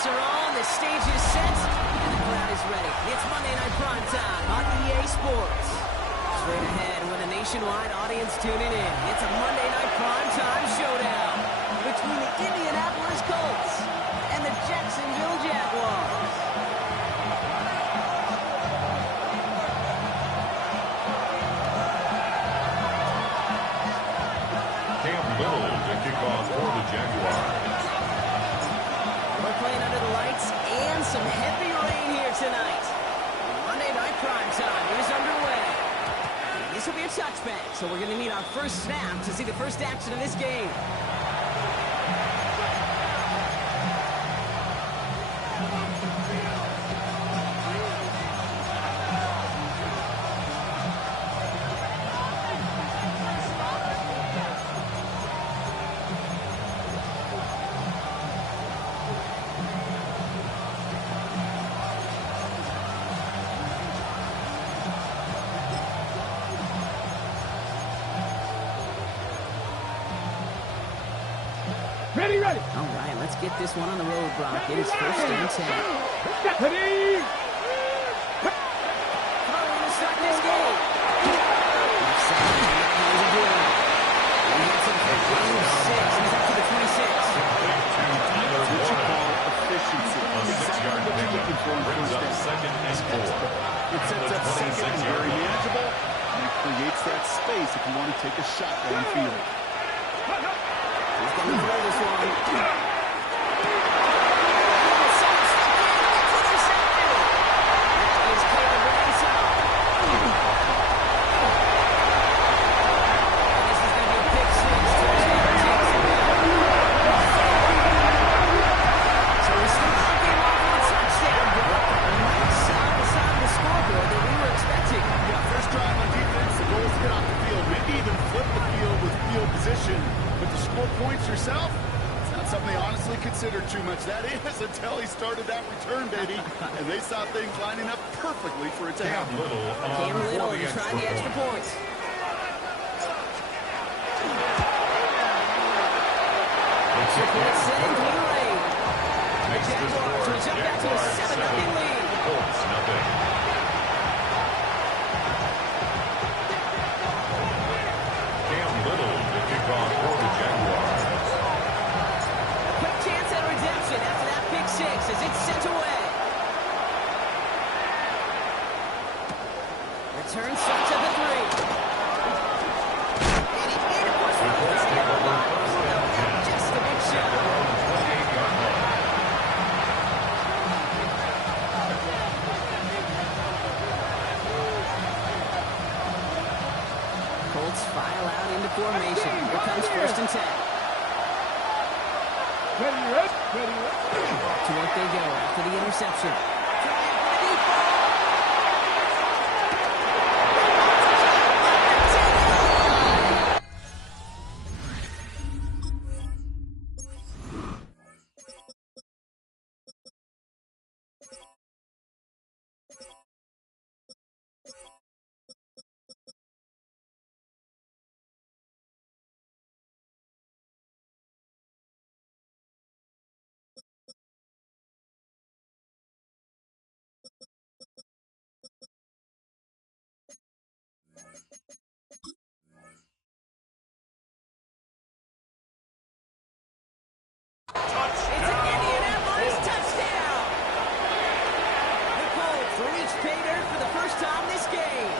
lights are on, the stage is set, and the crowd is ready. It's Monday Night Primetime on EA Sports. Straight ahead with a nationwide audience tuning in. It's a Monday Night Primetime showdown between the Indianapolis Colts and the Jacksonville Jaguars. To kick off for the Jaguars. We're playing under the lights and some heavy rain here tonight. Monday Night Primetime is underway. This will be a touchback, so we're going to need our first snap to see the first action of this game. Ready. All right, let's get this one on the road, Brock. It is first and 10. Ready. Come on, we're going to start this game. Left side, how's he doing? He gets it for 26. He's up to the 26. That's what you call efficiency. Exactly what you're looking for in Brings up first second and 4. It sets up second and very manageable, and it creates that space if you want to take a shot downfield. He's going to throw this one. Points yourself, it's not something they honestly consider too much. That is until he started that return, baby. And they saw things lining up perfectly for a Cam Little to try the extra points. Extra points set in clean lane. The Jaguars will jump back to a 7-0 lead. Colts, nothing. Cam Little to kick off for the Jaguars. Quick chance at redemption after that pick six as it's sent away. Return starts at the 3. And he made it push for the 30-yard line. Just a big shot. Colts file out into formation. Here comes first and 10. Ready. To work they go after the interception. It's an Indianapolis touchdown! The Colts reach pay dirt for the first time this game.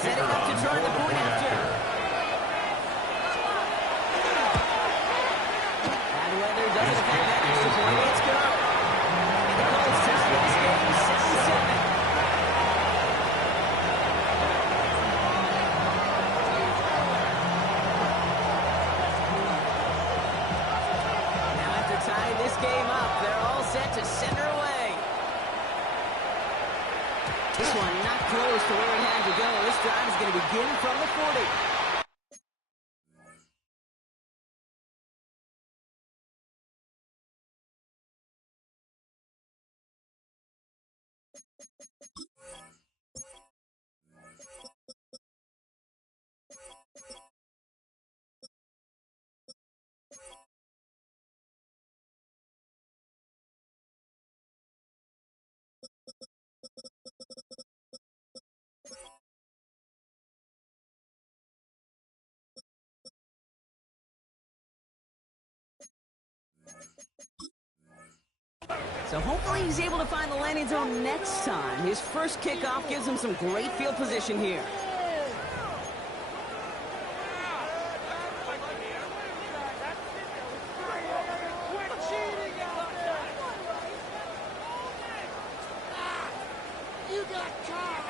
Setting up to try the point after. Bad weather doesn't affect that extra point. Let's go. And the Colts take this game 7-7. Tying this game up, they're all set to send her away. This one not close to where it had to go. This drive is going to begin from the 40. So hopefully he's able to find the landing zone next time. His first kickoff gives him some great field position here.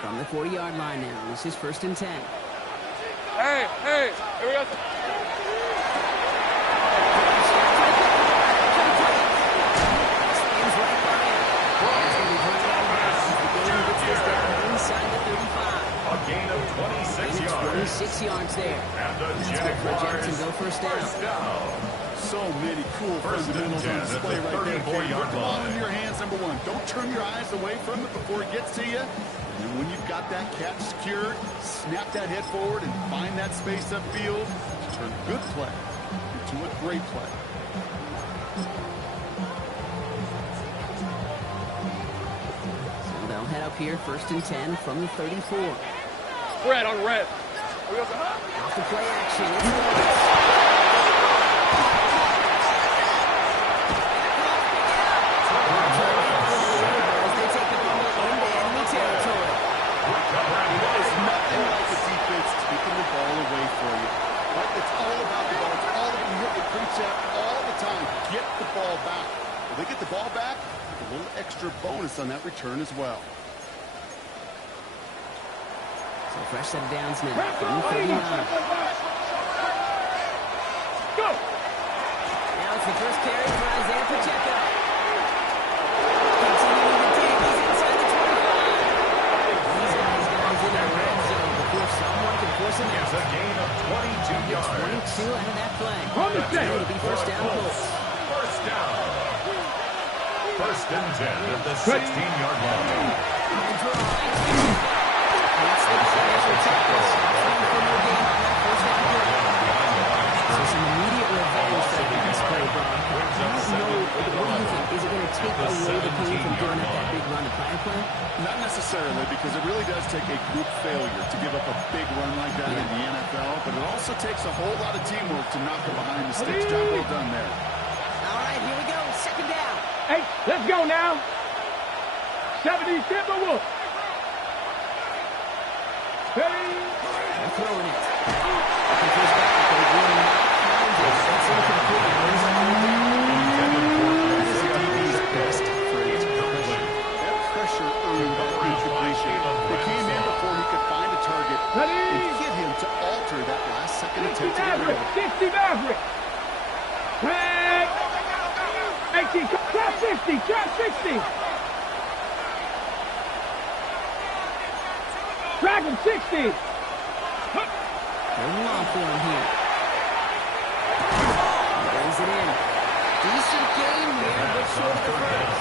From the 40-yard line now, this is 1st and 10. Hey, here we go. A gain of 26 yards. 26 yards there. And the That's good for Jacksonville, first down. So many cool fundamentals on display right there. Put the ball in your hands, number one. Don't turn your eyes away from it before it gets to you. And then when you've got that catch secured, snap that head forward and find that space upfield to turn good play into a great play. So they'll head up here, 1st and 10 from the 34. Red on red. Off the play action. It's Lawrence. As they take the ball into enemy territory. There's nothing like a defense taking the ball away for you. Right? It's all about the ball. It's all about you hit the preach out all the time. Get the ball back. If they get the ball back, a little extra bonus on that return as well. So fresh set of downs now from the 39. Go! Now it's the first carry for Isaiah Pacheco. Continuing to dig. He's inside the 25. He's got his guys in the red zone before someone can force him out. It's a gain of 22 yards. 22 out of that play. It'll be first down Colts. First down. 1st and 10 at the 16-yard line. That's the special tackle. For no gain on that first down play. So some immediate revenge for that pass play, Brock. What do you think? Is it going to take away the pain from giving up that big run to plan play? Not necessarily, because it really does take a group failure to give up a big run like that in the NFL, but it also takes a whole lot of teamwork to knock it behind the sticks. Job well done there. All right, here we go. 2nd down. Hey, let's go now. 70 Timberwolves. They're throwing it. Looking for his back. They will not find it. That's incomplete. This is DB's best phrase. That pressure earned by incompletion. They came in before he could find a target and hit him to alter that last-second attempt to get rid of it. 60 Maverick. Red. 18. Trap 60. Trap 60. Drag him 60. They're long for him here. Brings it in. Decent game here, but short of the first.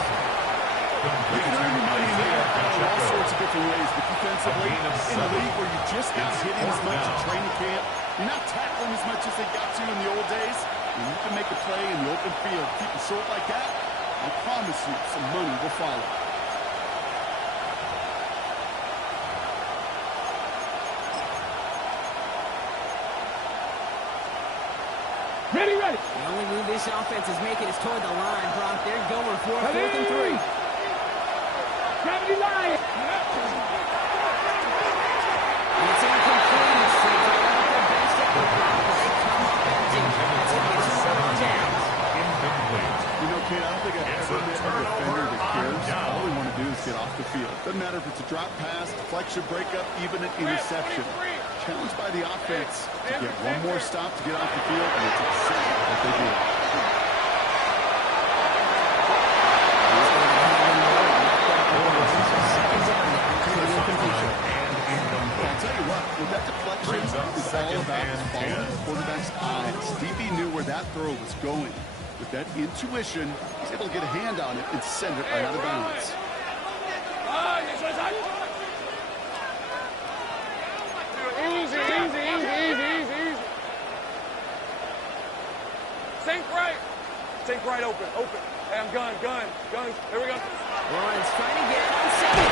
You can earn your money in the NFL in all sorts of different ways, but defensively, in a league where you're just not hitting as much at training camp, you're not tackling as much as they got to in the old days, and you can make a play in the open field. Keep it short like that, I promise you some money will follow. Ready. The only move this offense is making is toward the line, Brock. They're going for 4th and 3. Gravity line. And it's incomplete. So they try out their best effort, Brock, but they come up empty. That's going to get some more downs. Incomplete. You know, Kate, I don't think I've ever met a defender that cares. All we want to do is get off the field. Doesn't matter if it's a drop pass, deflection, breakup, even an interception. Challenged by the offense to get one more stop to get off the field, and it's exactly what they do. I'll tell you what, with that deflection, it's all about following the quarterback's eyes. DB knew where that throw was going. With that intuition, he's able to get a hand on it and send it right out of bounds. Easy. Sink right open. Hey, I'm gun. Here we go. Lawrence trying to get it on 2nd.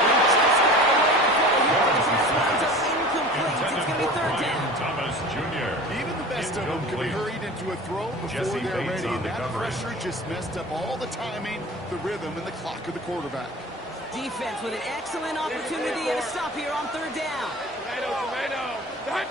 He just got away the play. He winds up incomplete. It's going to be 3rd down. Thomas Jr. Even the best Most of them can be hurried into a throw before they're ready, and that pressure just messed up all the timing, the rhythm, and the clock of the quarterback. Defense with an excellent opportunity and a stop here on third down. Tomato. Touch.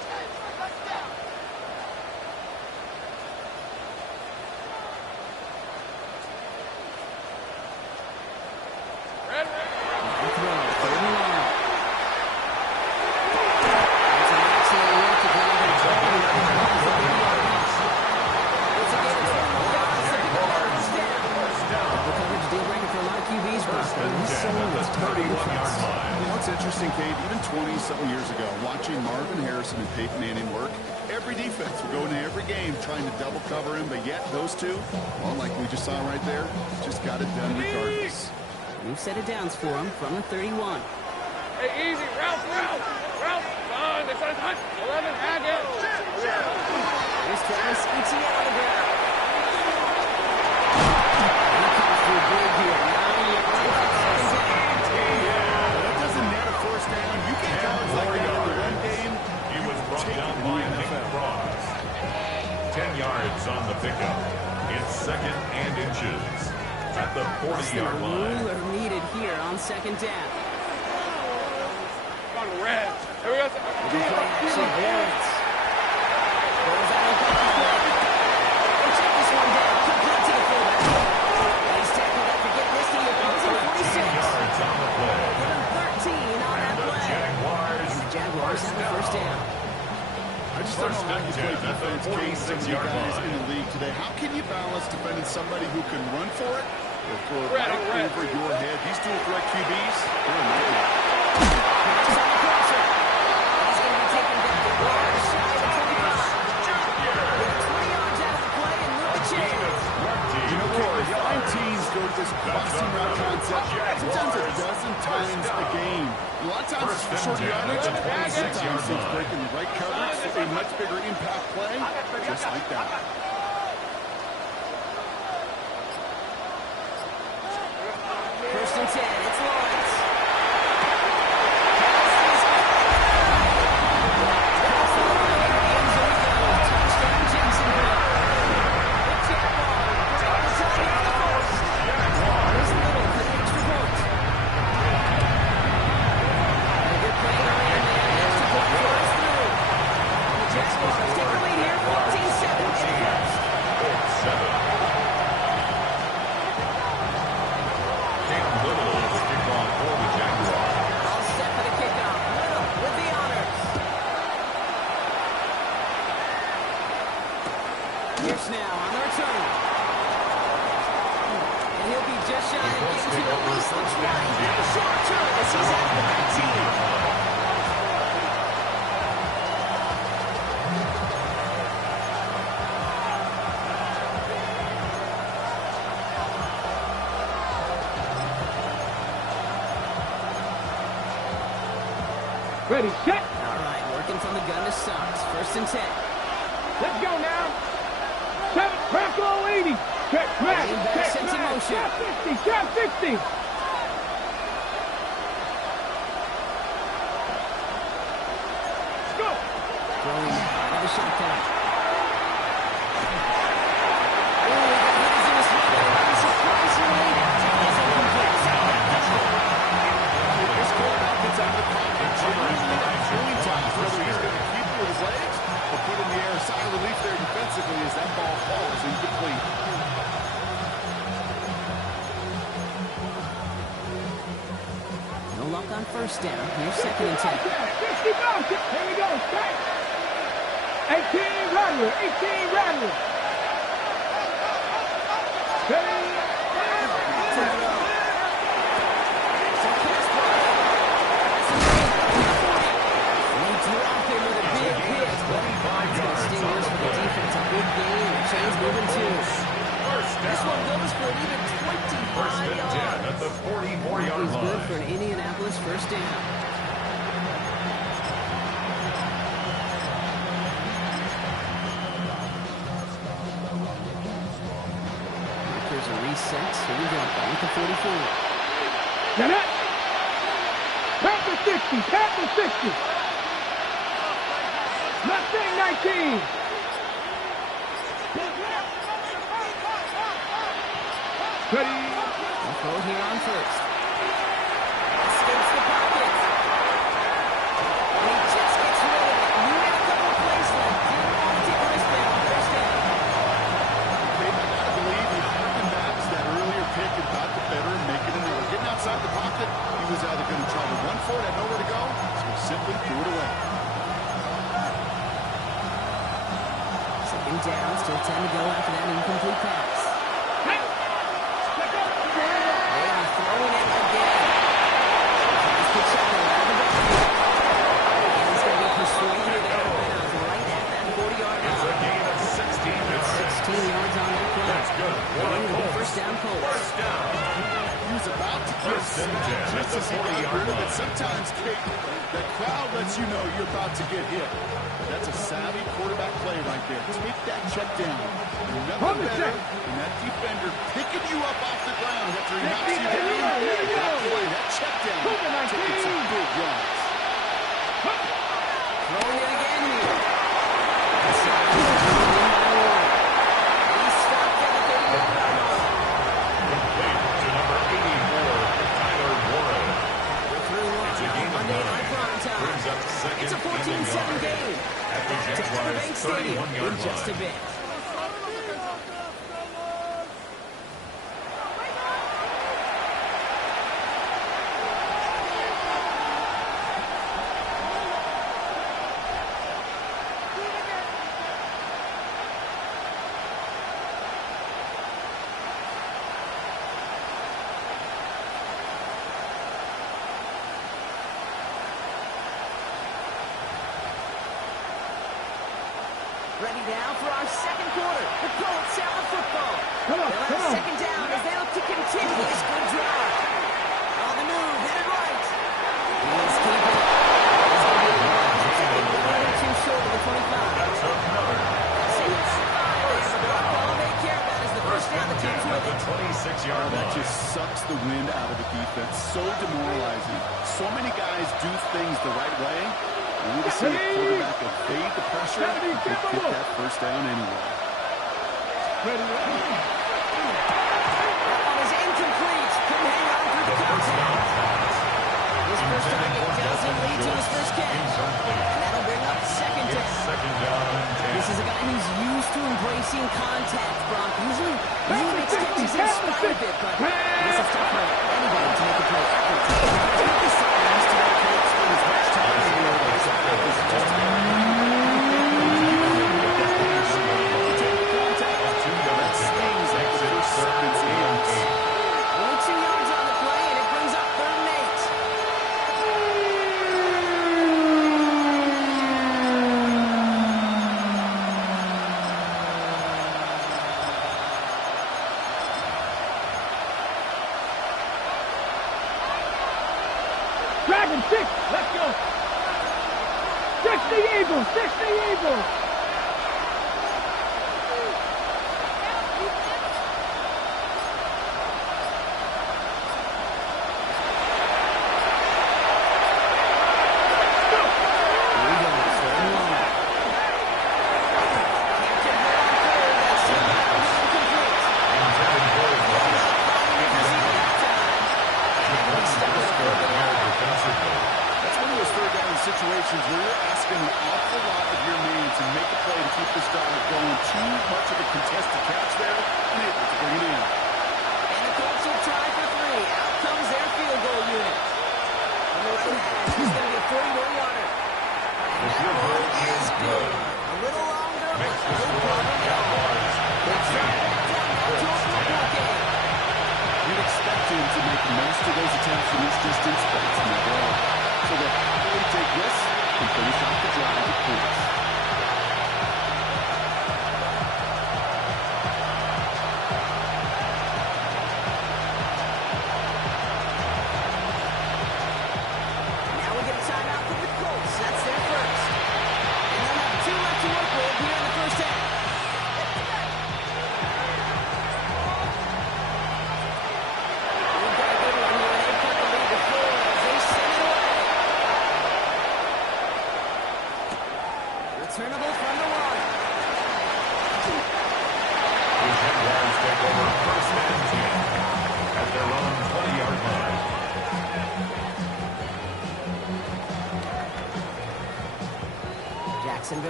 It's interesting, Kate, even 20-something years ago, watching Marvin Harrison and Peyton Manning work, every defense would go into every game trying to double cover him, but yet those two, well, like we just saw right there, just got it done regardless. New set of downs for him from the 31. Hey, easy. Ralph. On. They said touch. 11, Haggett. Here's Travis Etienne on the ground. He comes through big here. That doesn't net a first down. You can't cover like that in the run game. He was brought down by Nick Cross. 10 yards on the pickup. It's 2nd and inches at the 40-yard line. Ruler needed here on 2nd down. On red. Here we go. Action, Lawrence. Goes out of the play. They check this one down. Complete to the fullback. And he's tackled after getting this to the opposing 46. 10 yards on the play. Give him 13 on that The play. Jaguars. And the Jaguars have the first down. I just don't know how you play defense, Kate, some of you guys in the league today. How can you balance defending somebody who can run for it or throw it right over your head? These dual threat QBs, they're a nightmare. He's on the crosser. He's going to be taken down to Warren, shy of the 25. With 20 yards out of the play, and Luka changes. You know, Corey, fine teams go to this crossing route concept sometimes a dozen times a game. A lot of times it's for short yardage, and sometimes it's breaking the right coverage for a much bigger impact play, just like that. First and 10, it's Lawrence. Touchdown, Jacksonville. The Jaguars break the tie in the first. Here's Little for the extra point. A good play around there. The extra point flies through. The Jaguars take the lead here, 14-7 in the first. 7. Cam Little is the kickoff for the Jaguars. All set for the kickoff. Little with the honors. Here's now on the return. And he'll be just shy of getting to at least the 20. And a short turn as he's at the 19. Ready, set. All right, working from the gun to Suggs. First and 10. Let's go now. 7, Crackle 80. Check, back. Running back sets in motion. Shot 60. Go. Throwing out of the shotgun. This quarterback gets out of the pocket. Usually at throwing times, whether he's going to keep it with his legs or put in the air. Sign of relief there defensively as that ball falls incomplete. No luck on first down. Here's 2nd and 10. 60 goes. Here we go. Strike. 18 Rattler. This one goes for an even 25 First and 10 yards. at the 44-yard He's good line. for an Indianapolis first down. Here's a reset. Here we go. Back to 44. Now that. Panther 60. Mustang 19. Ready. We'll throw it here on first. Escapes the pocket. And he just gets rid of it. You had a couple of plays left. Didn't want to take a risk there on first down. I gotta believe he harkened back to that earlier pick and thought the better and make it another. Getting outside the pocket, he was either going to try to run for it, had nowhere to go, so he simply threw it away. Second down, still 10 to go after that incomplete pass. They are throwing it again. He's pitched up around the backfield. And he's going to be persuaded out of bounds right at that 40-yard line. It's a gain of 16 yards. 16 yards on that play. That's good. First down, Colts. First down. He was about to get sacked just as he got rid of it. Sometimes, Kate, the crowd lets you know you're about to get hit. That's a savvy quarterback play right there. Take that check down. Nothing better than that defender picking you up off the ground after he knocks you down. Boy, that check down taking some big yards. Throwing it again here. He's stopped at the 30-yard line. Complete to number 84, Tyler Warren. We're through one. It's a game of Monday 9. Night Prime Time. Brings up second It's a 14-7 game. at the To Jaguars' Bank Stadium 31-yard in just a line. bit. Ready now for our second quarter. The Colts have the football. They'll have second down as they look to continue this good drive. On the move, hit it right. He's keeping it. He's going to be one or two short of the 25. That's another. They have the block. All they care about is the first down that comes with The it. 26-yard That line. just sucks the wind out of the defense. So demoralizing. So many guys do things the right way. And we see a quarterback evade the pressure and get that first down anyway. That one is incomplete. Couldn't hang on through the contact. His first target doesn't lead to his first catch. And that'll bring up second It's down. second down and 10. This is a guy who's used to embracing contact, Brock. Usually makes catches in spite of it, but I guess it's tough for anybody to make a play every time. I think this side used to make Colts spend as much time as the other. This is just only 2 yards on the play, and it brings up 3rd and 8. Dragon 6. Let's go. 60 Eagles. 60 Eagles. That's one of those third down situations where you're asking an awful lot of your man to make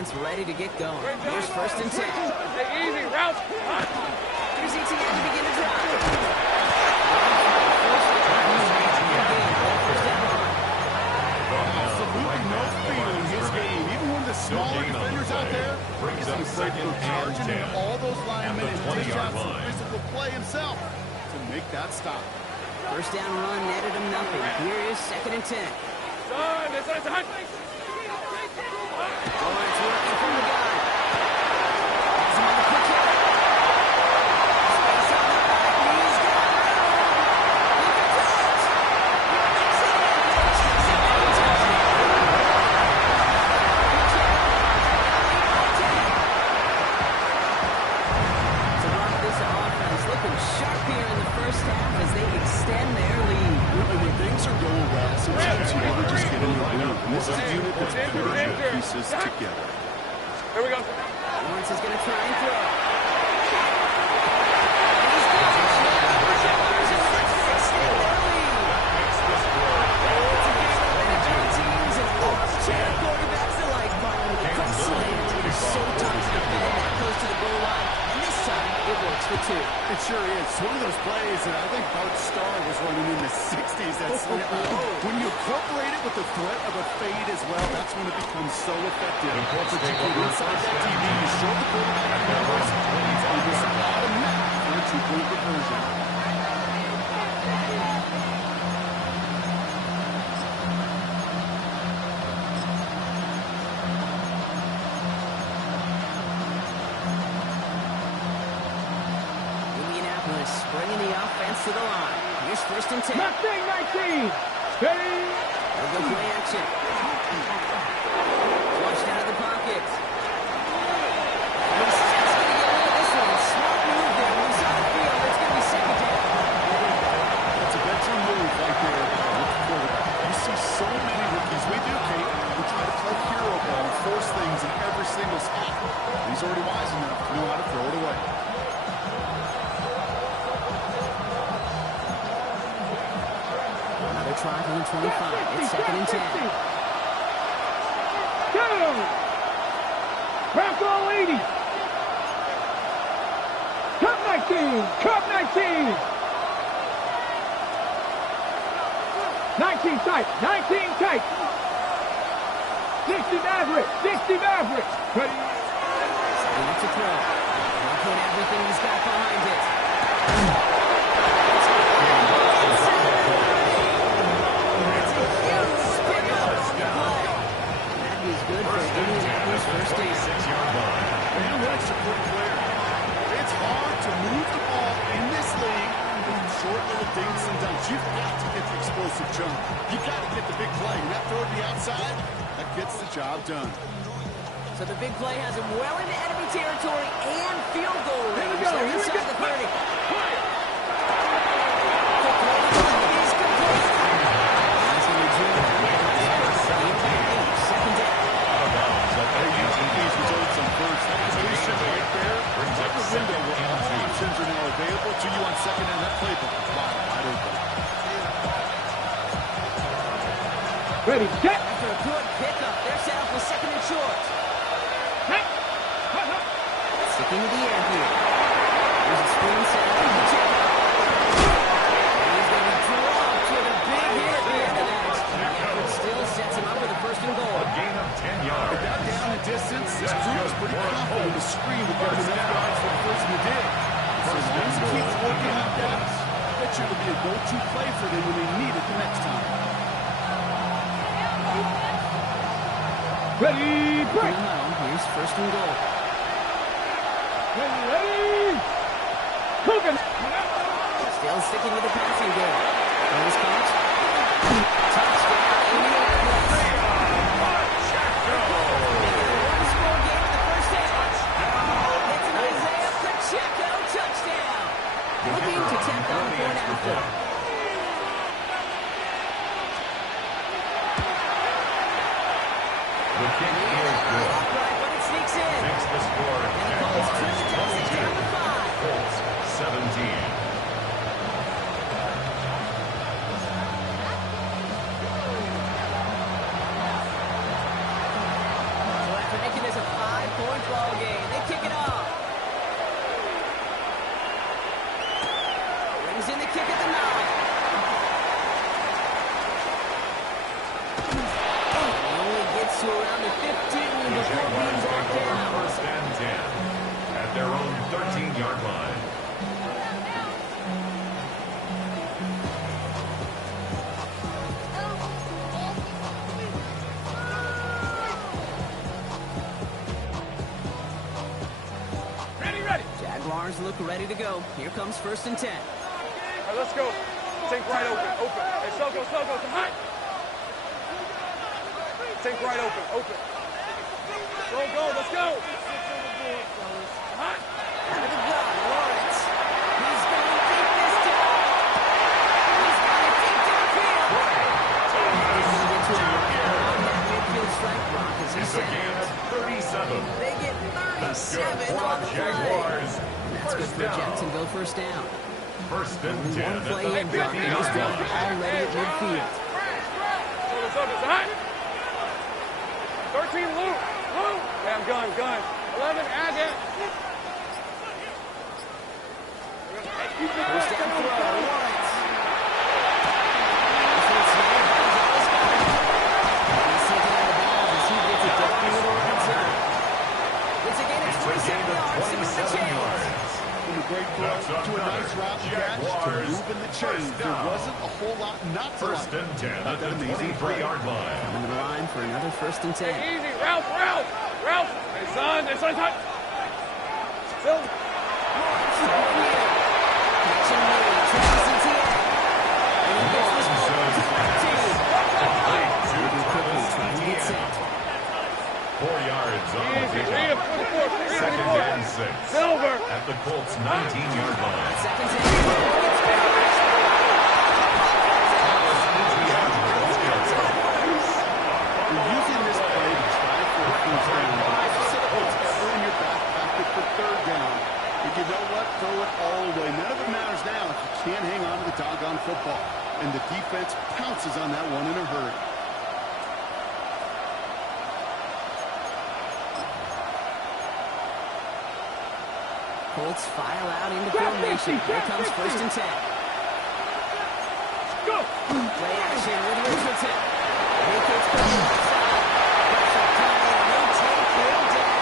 offense ready to get going. Here's 1st and 10. Easy route. Here's ETN to begin the drive. Absolutely no fear in his game. Even one of the smaller defenders out there brings isn't up afraid to go 2nd and charging 10 into all those linemen at the and dish 20-yard out some line. physical play himself to make that stop. 1st down run netted him nothing. Here is 2nd and 10. Son, it's a hunt. Lawrence working from the gun. Has him on the quick hit. Space on the back. He's got room. He can touch. Gets it in. To rock this offense, looking sharp here in the 1st half as they extend their lead. Really, when things are going well, sometimes you want to just get in the groove. And this is a unit that's putting the pieces together. Here we go. Lawrence is going to try and throw. It sure is. It's one of those plays that I think Bart Starr was running in the 60s. That's when you incorporate it with the threat of a fade as well, that's when it becomes so effective. But you get inside that TV, you show the quarterback and it's automatic for a 2-point conversion. Bringing the offense to the line. Here's 1st and 10. Mustang 19. Steady. They'll go play action. Flushed out of the pocket. He's just going to get rid of this one. Smart move there. Moves on the field. It's going to be 2nd down. That's a veteran move right there. You see so many rookies. We do, Kate. We try to play hero ball and force things in every single spot. He's already wise enough to know how to throw it away. Try from the 25. It's 2nd and 10. Go! Bronco 80. Cup 19. Cup 19. 19 tight. 19 tight. 60 Maverick. 60 Maverick. Ready? Setting up to throw. He'll put everything he's got behind it. Good for Indianapolis 1st down. 6-yard line. And what a support player. It's hard to move the ball in this league with short little dinks and dunks. You've got to get the explosive jump. You've got to get the big play. And that throw to the outside, that gets the job done. So the big play has him well into enemy territory and field goal range. Here we go. They're Here we inside go. the 30. Options are now available to you on 2nd and that playbook is wide open. Ready, set. After a good pickup, they're set up with 2nd and short. Sticking with the air here. There's a screen set up for the check. And he's going to drop with a big hit at the end of that. But still sets him up with a 1st and goal. A gain of 10 yards. With that down in distance, this crew is pretty confident the screen will get enough yards for the person who did. So as long as he keeps working out that, that should be a go-to play for them when they need it the next time. Ready, break. Here's 1st and goal. Ready. Cooking. Still sticking with the passing game. Here's caught. Touchdown, Indianapolis. One-score game in the 1st half. It's an Isaiah Pacheco touchdown. Looking to tap down for an after. The kick is good. Upright, but it sneaks in. Makes the score And the Colts turn the deficit down to 5. Colts 17. So after making this a brings in the kick at the 9. He only gets to around the 15 before being brought down. First and 10 at their own 13-yard line. Jaguars look ready to go. Here comes first and 10. All right, let's go. Think right open. Hey, Soko, come on. Think right open. Go, let's go. Come on. Out of the gun, Lawrence. He's going to keep this time. He's got it deep downfield. They get to on that midfield strike block as he It's a gain says. of 37. They get That's good 37 for on the the play. Jaguars. That's good First for down. Jacksonville first down. First and 10 One at play the in, Brock, and he's 50-yard already line. at midfield. Soko, hot. 13, Luke. Damn, gun. 11, Agate. First down throw, Lawrence. He's taking out the ball as he gets it down the middle of the zone. It's a gain of 27 yards to move the chains. From a great throw That's to a nice route catch to Jaguars. moving the chains. First There down. wasn't a whole lot not to First like and 10 about at the that amazing play. 23-yard line. On the line for another first and 10. Easy, Ralph. Hey, son, hot. Phil. Catching move, tries it to end. And he gets this ball to 15. Moving quickly, trying to get set. 4 yards on the Easy, pickup. read it, Second and 6 Silver. at the Colts' 19-yard line. Second and 10. You're using this play to try for a first down. As you said, it's ever in your back pocket for third down. And you know what? Throw it all away. None of it matters now if you can't hang on to the doggone football. And the defense pounces on that one in a hurry. Colts file out into formation. Here comes first and 10. Go. Play action with Richardson. He kicks the outside. Pressure coming, and they take him down.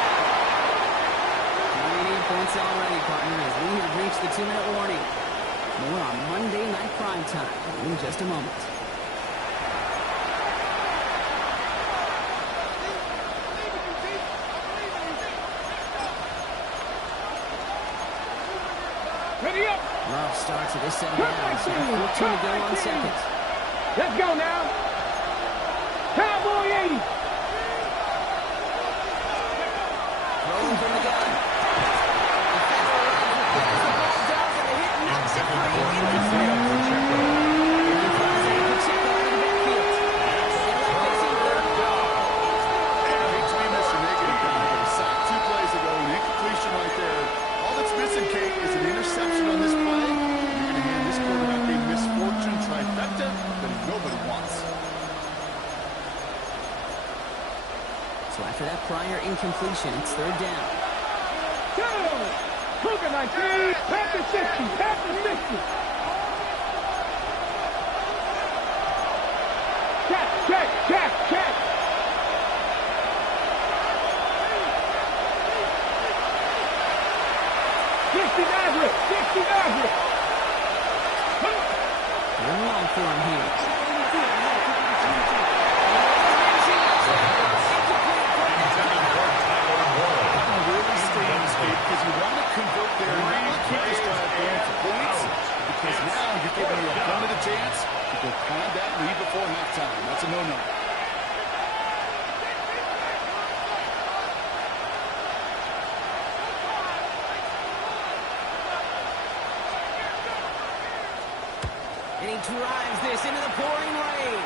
28 points already, partner, as we have reached the 2-minute warning. More on Monday Night Prime Time in just a moment. Ready up. Love starts at this set of downs. 14 to go on seconds. Let's go now. Cowboy 80. Rolling from the gun. So after that prior incompletion, it's third down. Cougar 19, Panther 60, Panther 60. Check. 60 Nazareth. One long for him here. Because you want to convert there and really keep this drive going for points, because now you're giving your opponent a chance to go pound that lead before halftime. That's a no-no. And he drives this into the pouring rain.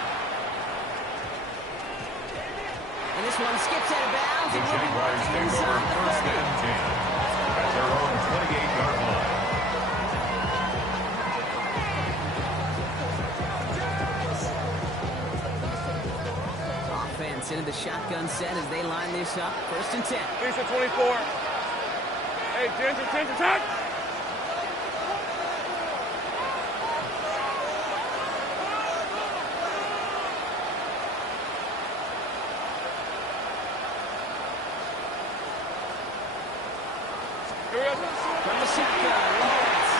And this one skips out of bounds. The And will be Jaguars right take inside over the first 30. and 10 at their own 28-yard line. Offense into the shotgun set as they line this up. First and 10. Lisa 24. Hey, Ginger, touch. From the shotgun, Lawrence.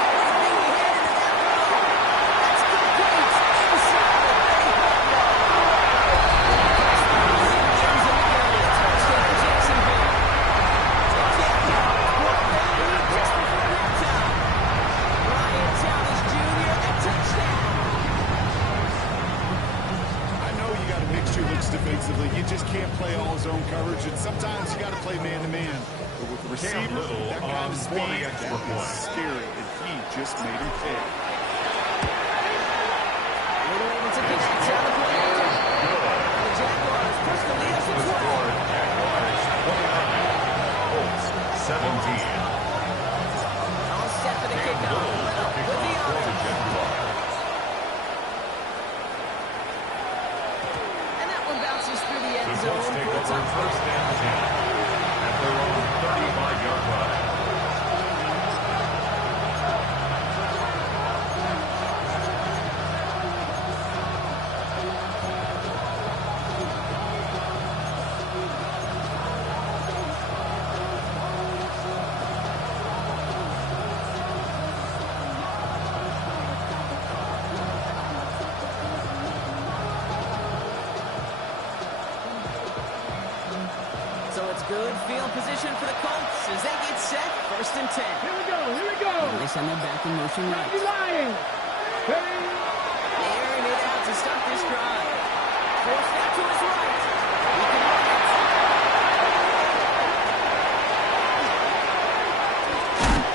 Everything he had into that throw. That's complete. Inside the 30-yard line. Ends in the goal. Touchdown, Jacksonville. Just before halftime. Ryan Tallis Jr. a touchdown. I know you got to mix your looks defensively. You just can't play all zone coverage, and sometimes you got to play man-to-man. But with the receiver, that kind of speed, that is scary, and he just made him pay. Little able to pitch the tail of play. The Jaguars push the lead up to 12. Jaguars 29. Colts 17. All set for the kickoff. With the honors. And that one bounces through the end The zone Colts take for a over touchdown. first and 10 at their own 35-yard line. So it's good field position for the Colts as they get set. First and 10. Here we go, here we go. They send them back in motion right. You're lying. Hey. Airing it out to start this drive. Forced out to his right. He can run it.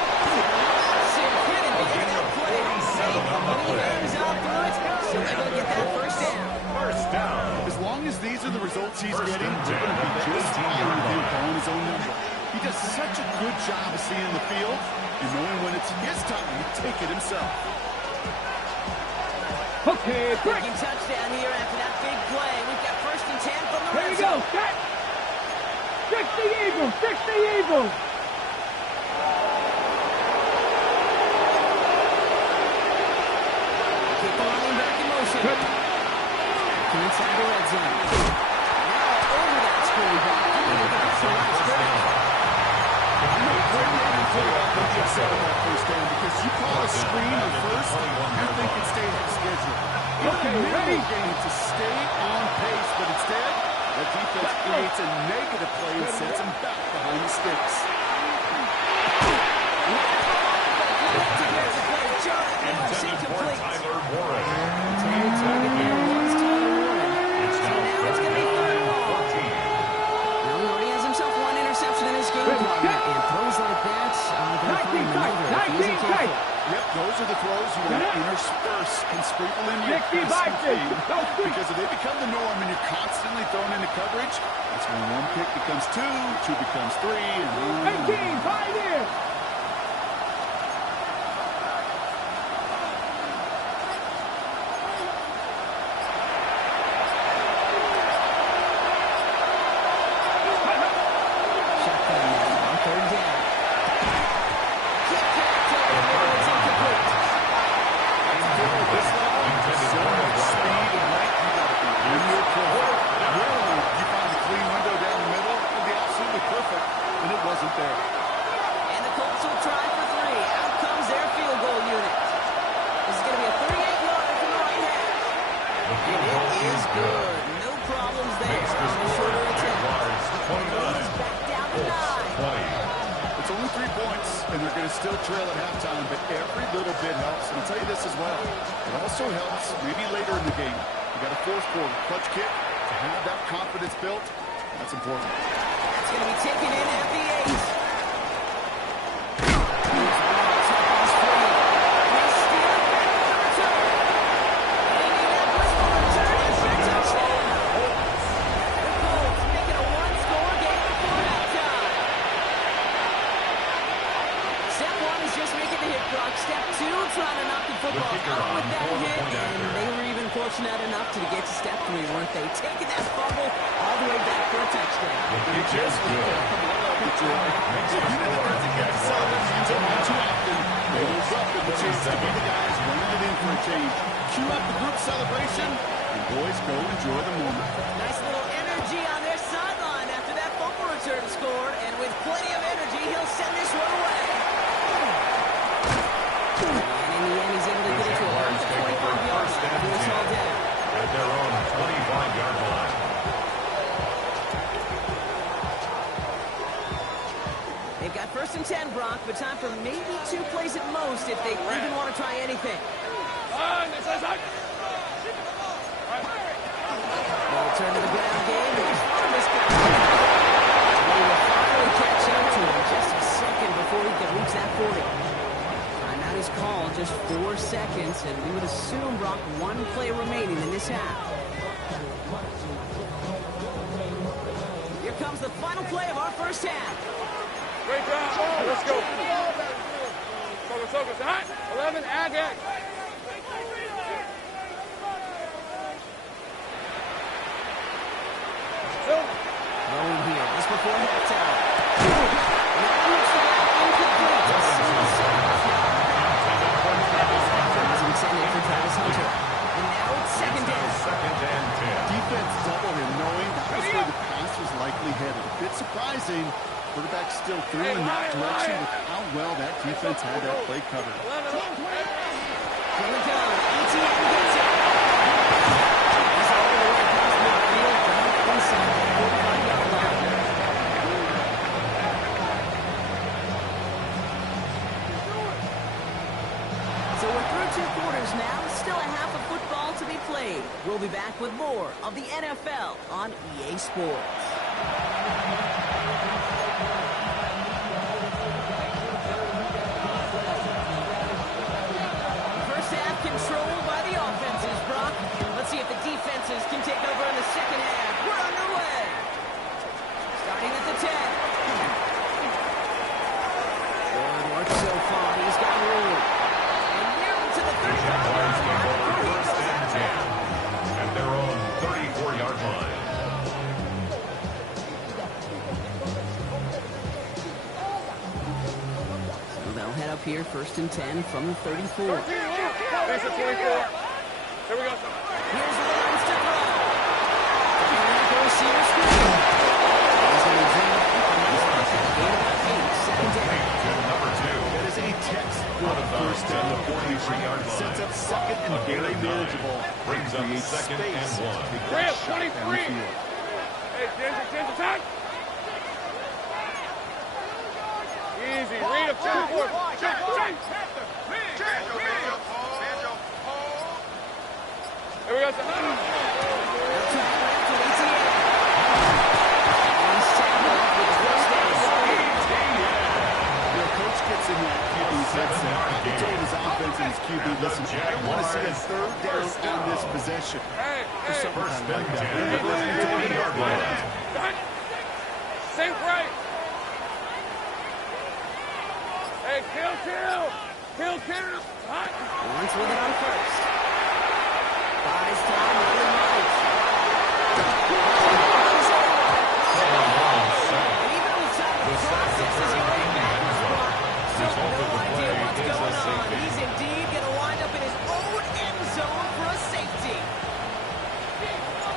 Massive hit at the end of that play. And he hangs out through it. So they're going to get that first down. First down. As long as these are the results he's First getting, and they're going to be 10 just at the fine with him 18-yard calling his own number. He does such a good job of seeing the field and knowing when it's his time to take it himself. Okay, break. Taking touchdown here after that big play. We've got first and 10 from the Here red we go, zone. set. Fix the eagle, fix the eagle. Keep the line back in motion. Inside the red zone. Now over that screen back. That's the right screen. I'm going to put it in for what you said about first down because you call a screen on first, you think it stays on schedule. Okay, ready? Game to stay on pace, but instead, the defense creates a negative play and sends him back behind the sticks. Intended for Tyler Warren. Target there was Tyler Warren. It's now Now it's third going to be down third and ball. 14. Now he already has himself one interception in his game partner, and throws like that are going to find another if he isn't careful. Yep, those are the throws you want to intersperse and sprinkle in your 65 passing game. Don't speak. Because if they become the norm and you're constantly thrown into coverage, that's when one pick becomes two, two becomes three, and on. 18, pioneer. Shotgun now on third down. Kick back to the middle. It's incomplete. This level, Intended so for a much speed and length, you got to be in your court. Rarely you find a clean window down the middle. It would be absolutely perfect, and it wasn't there. And the Colts will try for three. Out comes their field goal unit. This is going to be a 38-yarder from the right half. The field goal It is is good. good. No problems there Makes the on the score shorter attempt. Jaguars 29. He's back down to Colts 9. 20. It's only 3 points, and they're going to still trail at halftime, but every little bit helps. And I'll tell you this as well. It also helps maybe later in the game. You got a fourth quarter clutch kick to have that confidence built. That's important. It's going to be taken in at the 8. Step 2, trying to knock the football kicker out with on that for the hit, point after. and they were even fortunate enough to get to step 3, weren't they? Taking that fumble all the way back for a touchdown. The kick is good. Makes the score Too often, they lose up with the chance to be the guys running it in for a change. Cue up the group celebration, and boys, go enjoy the moment. Nice little energy on their sideline after that fumble return scored, and with plenty of energy, he'll send this one away. And in the end, he's able to get it to about the 25-yard line to this all day. At their own 25-yard line. They've got 1st and 10, Brock, but time for maybe 2 plays at most if they even want to try anything. Ball turn to the ground game, and he's on this guy. He will finally catch up to him just a second before he can reach that 40. Timeout is called, just 4 seconds, and we would assume, Brock, 1 play remaining in this half. Here comes the final play of our first half. Great job. Let's go. Focus. All right. 11, add that. Rolling here, just before halftime. Now hits the back, incomplete. Wasn't intended for Travis Hunter. And now it's 2nd down. 2nd and 10. Defense doubled him, knowing that was where the pass was likely headed. A bit surprising. Quarterback still threw in that direction with how well that defense had that play covered. Here we go. ETN gets it. He's all the way across midfield, down inside the 45-yard line. So we're through 2 quarters now. Still a half of football to be played. We'll be back with more of the NFL on EA Sports. Controlled by the offenses, Brock. Let's see if the defenses can take over in the second half. We're underway. Starting at the 10. Good work so far. He's got room. And nearly to the 35-yard line. 1st and 10. At their own 34-yard line. So they'll head up here, 1st and 10 from the 34. There's a 24. Here we go. Here's the lines to throw. And the receiver screen. He's going to bring it up and he's got about 8, 2nd down. Number 2. That is a textbook 1st down yard line. Sets up 2nd and very manageable. Brings up 2nd and 1. Grab 23. Hey, Ginger, time. Easy. Read up 24. Change. Here we go. They'll try it left with ETN. He's tackled with the 1st down. Your coach gets in that QB's headset. He told his offense and his QB, listen, I want to see a 3rd down on this possession. There's something kind of like that. Sink right. Hey, kill. Hot. Once with it on 1st. Buys time, really right. And even with time to process, is he already back in his block? So no idea what's going on. He's indeed going to wind up in his own end zone for a safety.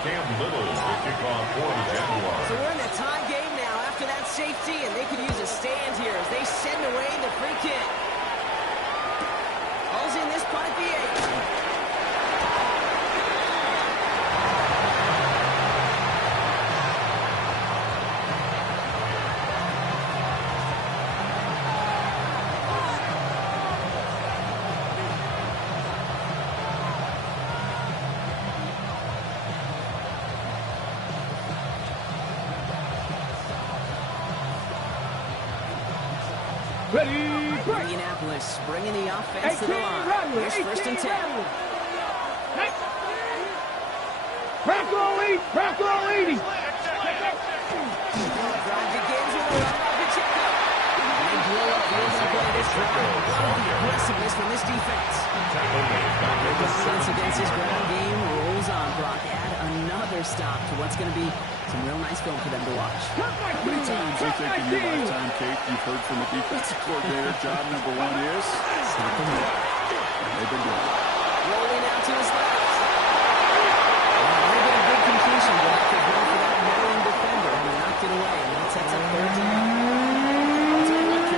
Cam Little will kick off for the Jaguars. So we're in a tie game now after that safety, and they could use a stand here as they send away the free kick. All's in this punt at the 8. Ready, Indianapolis bringing the offense to the line. Here's 1st and 10. Bronco 80. Drive begins with a run by Pacheco. And they blow up the open play this drive. Love the aggressiveness from this defense. The defense against his ground game rolls on. Brock add another stop to what's going to be some real nice film for them to watch. How many times do you think in your lifetime, Kate, you've heard from a defensive coordinator, job number 1 is? Stop them up. They've been doing it. Rolling out to his left. A little bit of good completion, Brock. They're going for that Maryland defender, and he knocked it away. And that sets up 3rd down. I'll tell you what, Kate,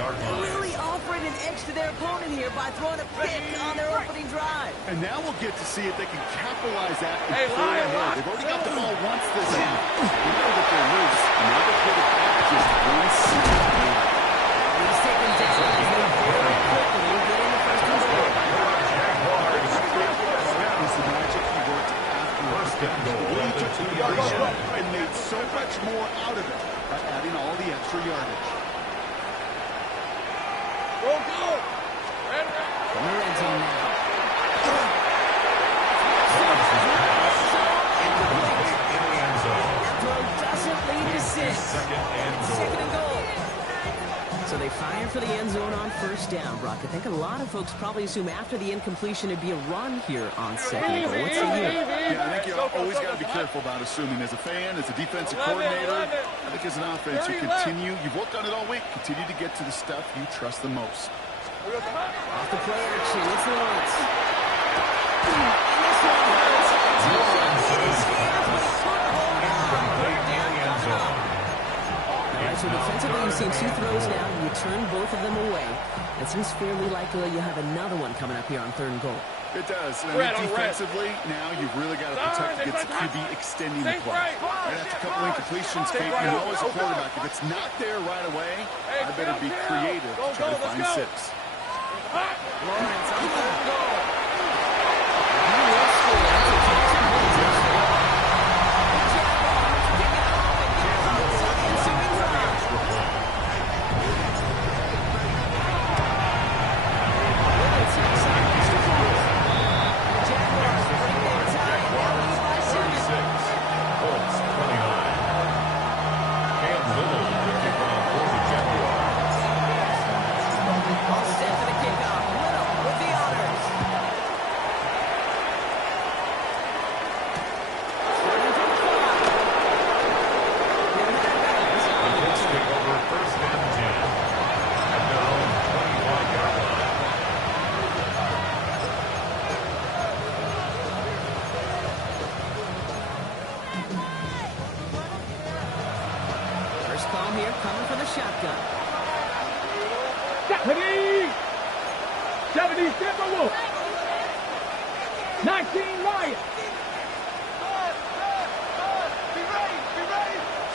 40-yard line. Really offering an edge to their opponent here by throwing a pick on their opening drive. And now we'll get to see if they can capitalize that. They've already got the ball once this half. We know that they're loose. Now they get it back just one snap. He's taken down as they very quickly get in the first and goal. Is the magic he worked after First and goal. he took the conversion and made so much more out of it by adding all the extra yardage. From the red zone now. In the end zone. Throw doesn't lead to 6. Second and goal. So they fire for the end zone on first down, Brock. I think a lot of folks probably assume after the incompletion it'd be a run here on second and goal. What's the year? Yeah, I think you always got to be careful about assuming. As a fan, as a defensive coordinator, I think as an offense, you've worked on it all week, continue to get to the stuff you trust the most. Off the play action, it's Lawrence. So defensively, you've seen 2 throws now. You turn both of them away. It seems fairly likely you have another one coming up here on third and goal. It does. And I think defensively, now you've really got to protect against the QB extending the play. Right after a couple incompletions, Kate, you know as a quarterback, if it's not there right away, I better be creative to try to find 6. Lawrence on the goal. Coming for the shotgun. 70 Timberwolves. 19 Lions.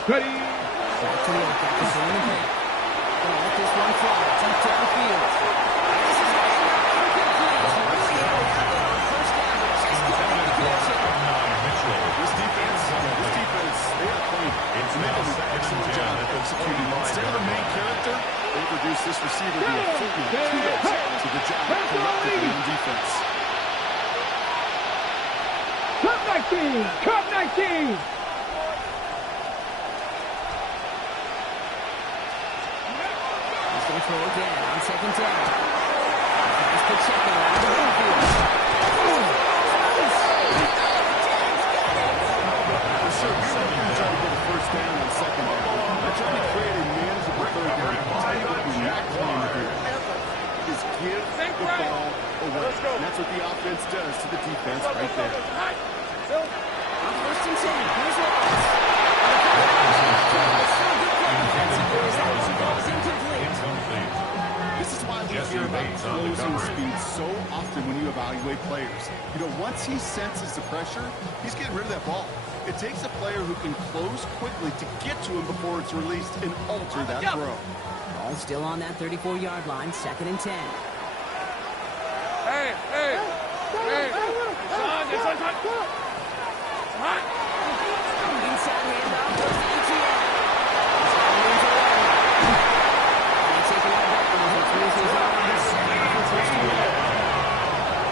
Ready. Back to the attack. Gonna let this one fly. Deep downfield. This is incomplete. Really able to get on first down, but just couldn't make the connection. This defense, they are playing. It's making an excellent job at executing. Instead of the main character, they reduce this receiver to a football. Kudos to the job collectively on defense. Cup 19. Cup 19. He's going to throw again on second down. He's Pacheco out of the backfield. Sure, you're trying to get a first down on second down. They're trying to create a manageable third down. I'll tell you what you're not trying to do is give the ball away. And that's what the offense does to the defense right there. On first and 10, here's Lawrence. This is why we hear about closing speed so often when you evaluate players. You know, once he senses the pressure, he's getting rid of that ball. It takes a player who can close quickly to get to him before it's released and alter that throw. Ball still on that 34-yard line, second and 10. Hey. Inside handoff goes to ETN.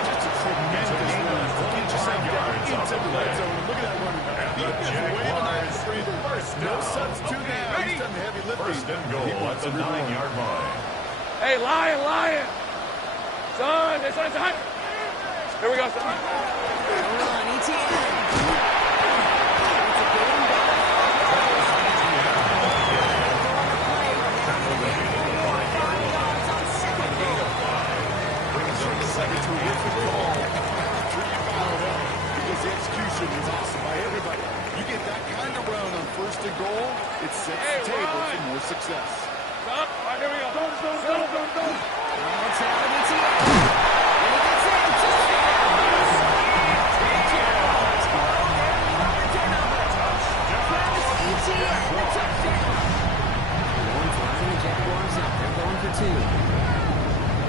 Just a tremendous run to get yourself down into the red zone. Look at that running back. He is waving out the breather. No substitute now. He's done the heavy lifting. First and goal at the 9-yard line. Hey, Lion. Son, this one's hot. Here we go, son. Run, ETN. The execution is awesome by everybody. You get that kind of run on first and goal, it sets the table for more success. Here we go.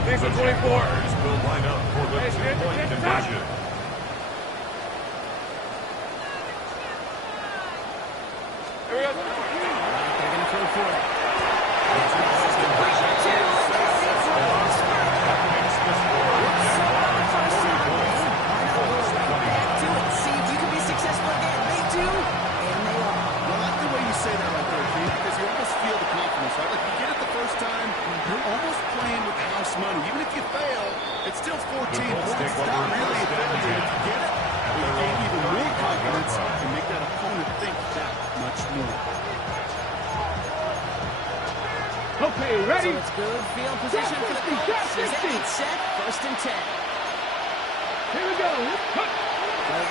These The are 24. Jaguars will line up for the two-point conversion. Here we go. They're going to throw for it. See if you can be successful again. They do, and they are. I like the way you say that right there, Keith, because you almost feel the confidence, right? Like you get it the first time, you're almost playing with house money. Even if you fail, it's still 14 points. It's not really a failure. If you get it, you gain even more confidence and make that opponent think that much more. Okay, ready? So it's good field position for the Colts. As they get set, 1st and 10. Here we go. Play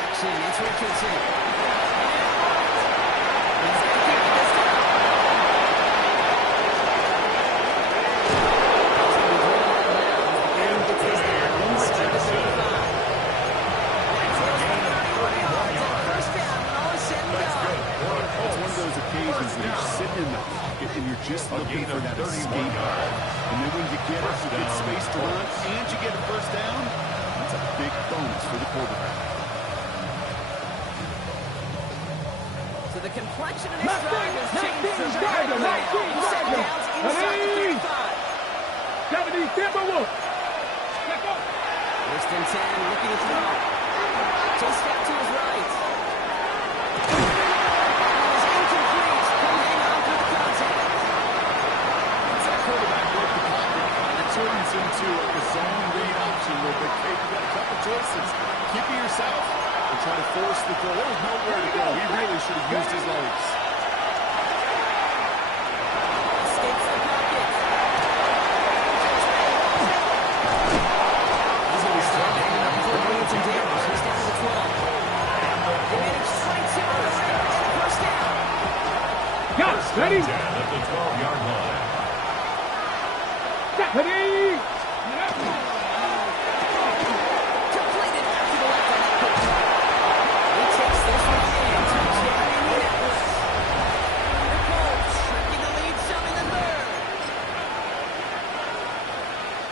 action. It's Richardson. And you're just looking for that escape. And then when you get it, you get space to run, and you get a first down, that's a big bonus for the quarterback. So the complexion of this drive has changed dramatically. 7 downs inside the 35. 1st and 10, looking to throw. Just step to his right. Turns into a zone read option a little bit. Kate, you've got a couple choices. Keep it yourself or try to force the throw. There was nowhere to go. He really should have used his legs. Escapes the pocket. He's going to be strong. Before he gets some damage. He's down to the 12. They manage 22 on the right and a first down. Got it. Ready? At the 12-yard line. Ready? Completed after the left on that quick throw. He takes this one in. Touchdown Indianapolis. The Colts shrinking the lead some in the 3rd.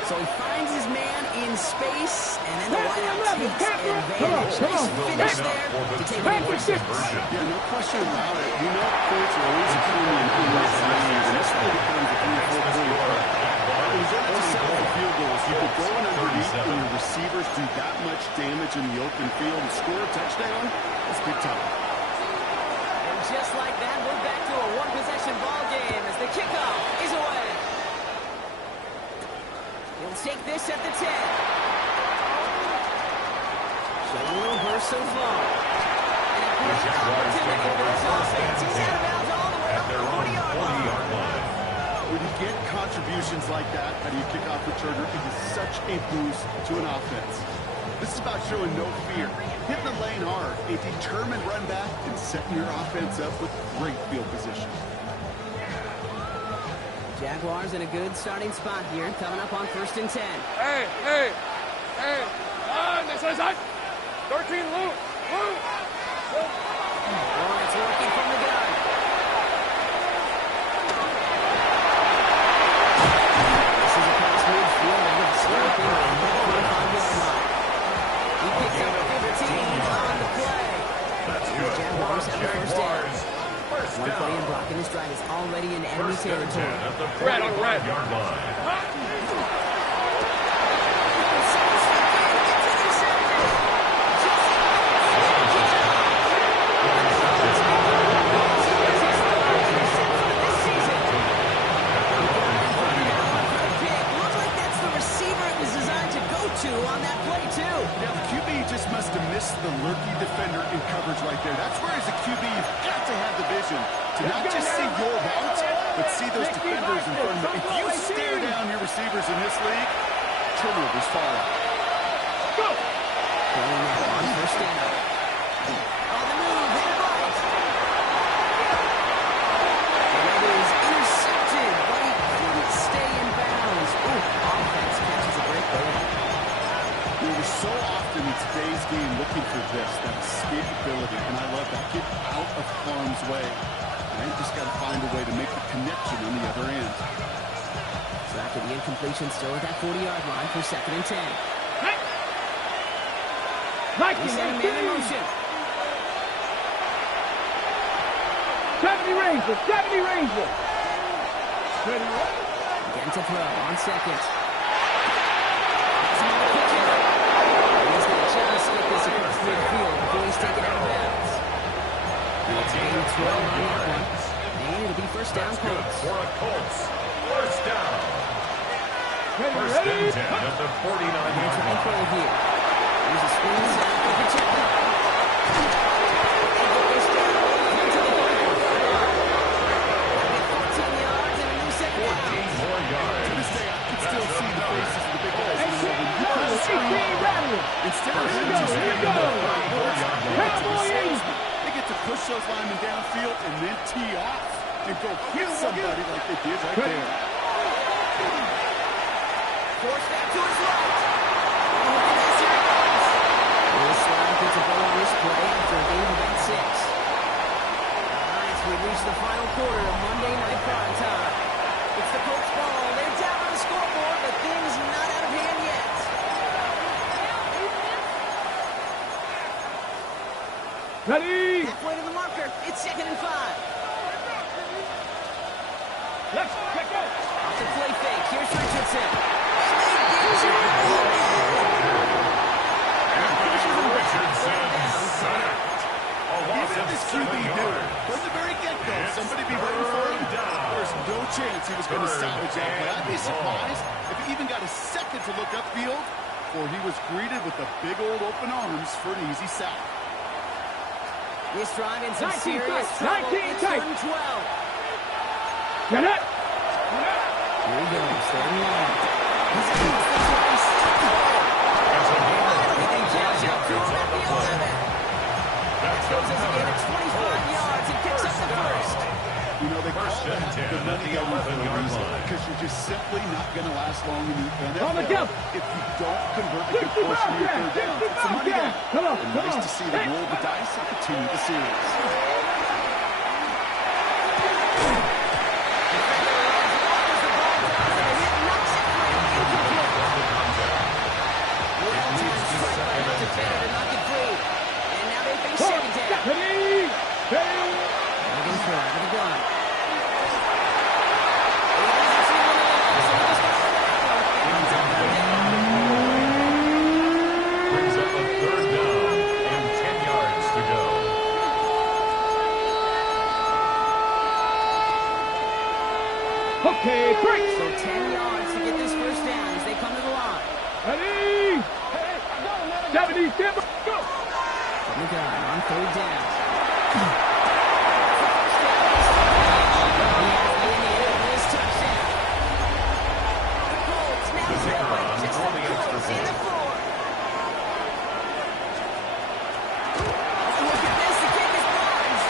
So he finds his man in space, and then the wideout takes advantage. Nice finish there to take it in for 6. Yeah, no question about it. You know points are always a premium in this league, and this really becomes a 3-4 point. Or 7 field goals. You could go in underneath and your receivers do that much damage in the open field and score a touchdown. That's big time. And just like that, we're back to a one-possession ball game as the kickoff is away. He'll take this at the 10. Showing a little burst so far. And a great opportunity for this offense. He's out of bounds all the way up to the 40-yard line. When you get contributions like that out of your kickoff returner, it is such a boost to an offense. This is about showing no fear, hitting the lane hard, a determined run back, and setting your offense up with great field position. Jaguars in a good starting spot here, coming up on 1st and 10. Hey. This is it. 13 loop. Oh, it's working from the gun. This is a pass midfield and it's snapping on the 45-yard line. He picks up 15 on the play. The Jaguars have the first down. One play and blocking this drive is already in enemy territory. Red on red. Yard line. On that play, too. Now, the QB just must have missed the lurky defender in coverage right there. That's where, as a QB, you've got to have the vision to not just see your route, but see those defenders in front of you. If you stare down your receivers in this league, turnovers follow. Go! Going now on 1st down. Oh, the move, hit it right. And it is intercepted, but he couldn't stay in bounds. Ooh, offense catches a break there. We're so often in today's game looking for this, that escapability, and I love that. Get out of harm's way. And you just got to find a way to make the connection on the other end. So after the incompletion, still at that 40-yard line for 2nd and 10. He's in man in motion. 70 Ranger! 70 Ranger! Again to throw on 2nd. He's going to just get this across midfield before he's taken out of bounds. It's gain 12 on that one. And it'll be first down, Colts. For a Colts. First down. First and 10 at the 49-yard line. Control here. There's a screen set for the check. Instead of him just hitting the 34-yard line, they get to push those linemen downfield and then tee off and go hit somebody like they did right there. Force back to his right. This slide gets a ball on this play after a gain of about 6. All right, so we reach the final quarter of Monday Night Prime Time. It's the Colts ball. They're down on the scoreboard, but things not out of hand yet. Ready! Halfway to the marker. It's 2nd and 5. Let's check it! Off the play fake. Here's Richardson. What did this QB do? From the very get-go, somebody be waiting for him. There's no chance he was going to salvage that play. I'd be surprised if he even got a second to look upfield, or he was greeted with the big old open arms for an easy sack. This drive in some serious trouble. It's 3rd and 12. Get it! Here he goes. 3rd and long. He's against the twice. Goes as a gain of 25 yards and picks up the first. You know, they call that the money gun for a reason, because you're just simply not going to last long in the NFL if you don't convert a good portion of your 3rd down. It's a money gun. And nice to see them roll the dice and continue the series. Okay, break! So 10 yards to get this first down as they come to the line. Ready! 70, stand by, go! From the gun on 3rd down. The Colts now trailing just a Colts in the 4. Look at this, the kick is Barnes.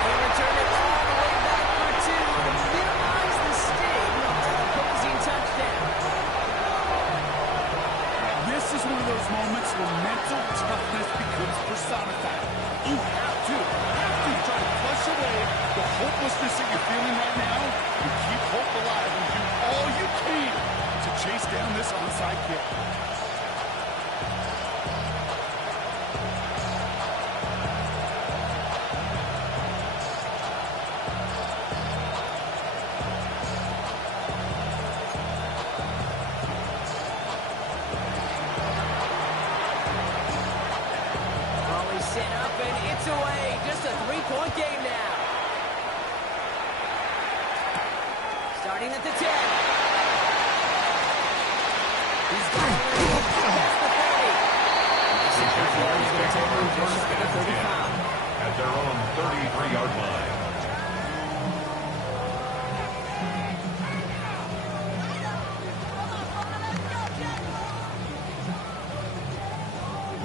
They return it all the way back for 2 to minimize the sting of that opposing touchdown. This is one of those moments where mental toughness becomes personified. You have to try to flush away the hopelessness that you're feeling right now and keep hope alive and do all you can to chase down this onside kick. Always set up and it's away. Just a 3-point game now. Starting at the 10. He's got it. That's the 30. Second floor is going to take him just shy of 35. At their own 33-yard line.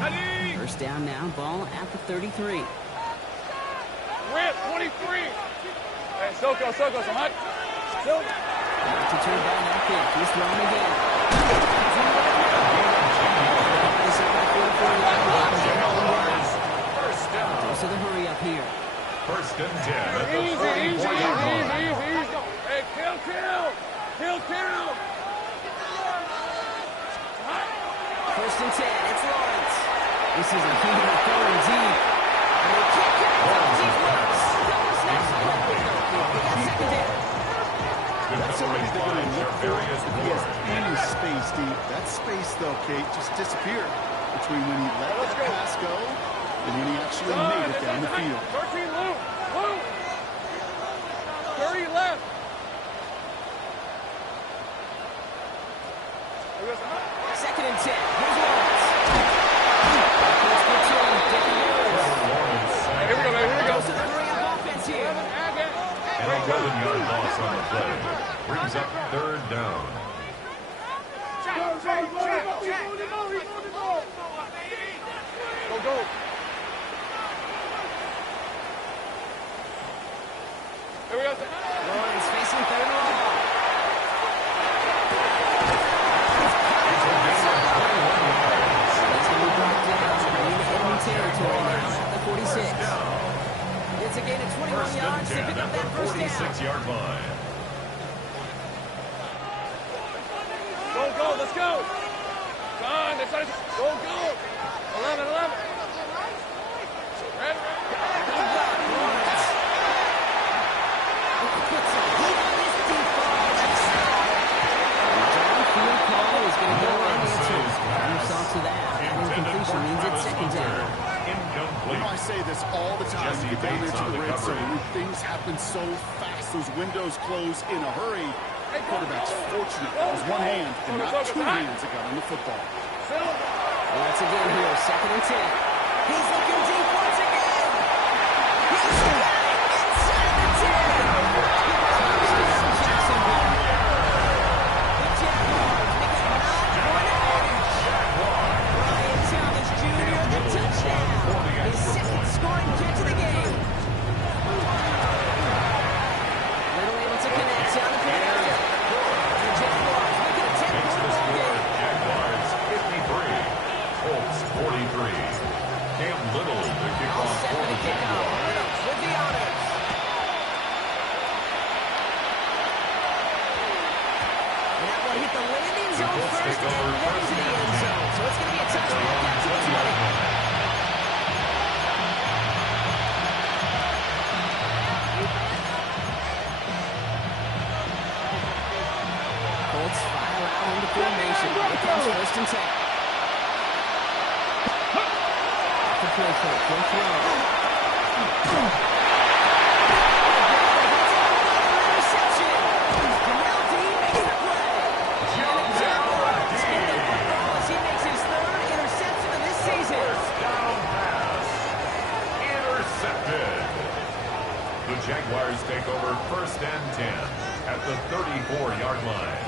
Ready! First down now, ball at the 33. We're at 23! Hey, Soko, Samad. Still. About to turn down that kick. He's throwing again. He's First down. So the hurry up here. First and 10 at the Easy. 44-yard line. Hey, kill. First and 10. It's Lawrence. This is a huge third and deep. And they can't get it. Deep works. Couple snaps on that window. They got second down. That's something they're going to look for Various if he has any space deep. That space, though, Kate, just disappeared between when he let that pass go and when he actually made it down the field. 13, Lou. 30 left. Second and 10. Here's Lawrence. Let's get to him. Here we go. So the hurry up offense here. And a 11-yard loss on the play. Brings up third down. Go. Here we go. Lawrence facing third and long. He's going to be brought down in enemy territory now at the 46. It's a gain of 21 First and yards to 10 pick up at that the first down. 46-yard line. Go. Let's go. John, go. 11. Red. Downfield call is going to go unanswered. You saw to that. That incompletion means it's second down. Incomplete. I say this all the time. Jesse You get down there Bates to on the the red cover. zone when things happen so fast. Those windows close in a hurry. Quarterback's fortunate. It was one hand and not two hands that got on the football. Once again here, second and 10. He's looking deep once again. He's got it inside the 10. Jacksonville. The Jaguars make it 9-point advantage. Brian Thomas Jr. the touchdown. His second scoring catch of the game. Little able to connect on the play. The Jaguars make it a 10-point ball game. Jaguars 53. Colts 43. Cam Little to kick All off set for for the the kickoff. Jaguars. Reynolds with the honors. And that one hit the landing zone Colts first take over and then first to the and end 10. zone. So it's going to be a touchback catch to the 20. Colts file out into formation. Here comes first and 10. Off the play fake. He'll throw. Interception. Jamel Dean makes the play. And the Jaguars get the football as he makes his third interception of this season. First down pass. Intercepted. The Jaguars take over first and 10 at the 34-yard line.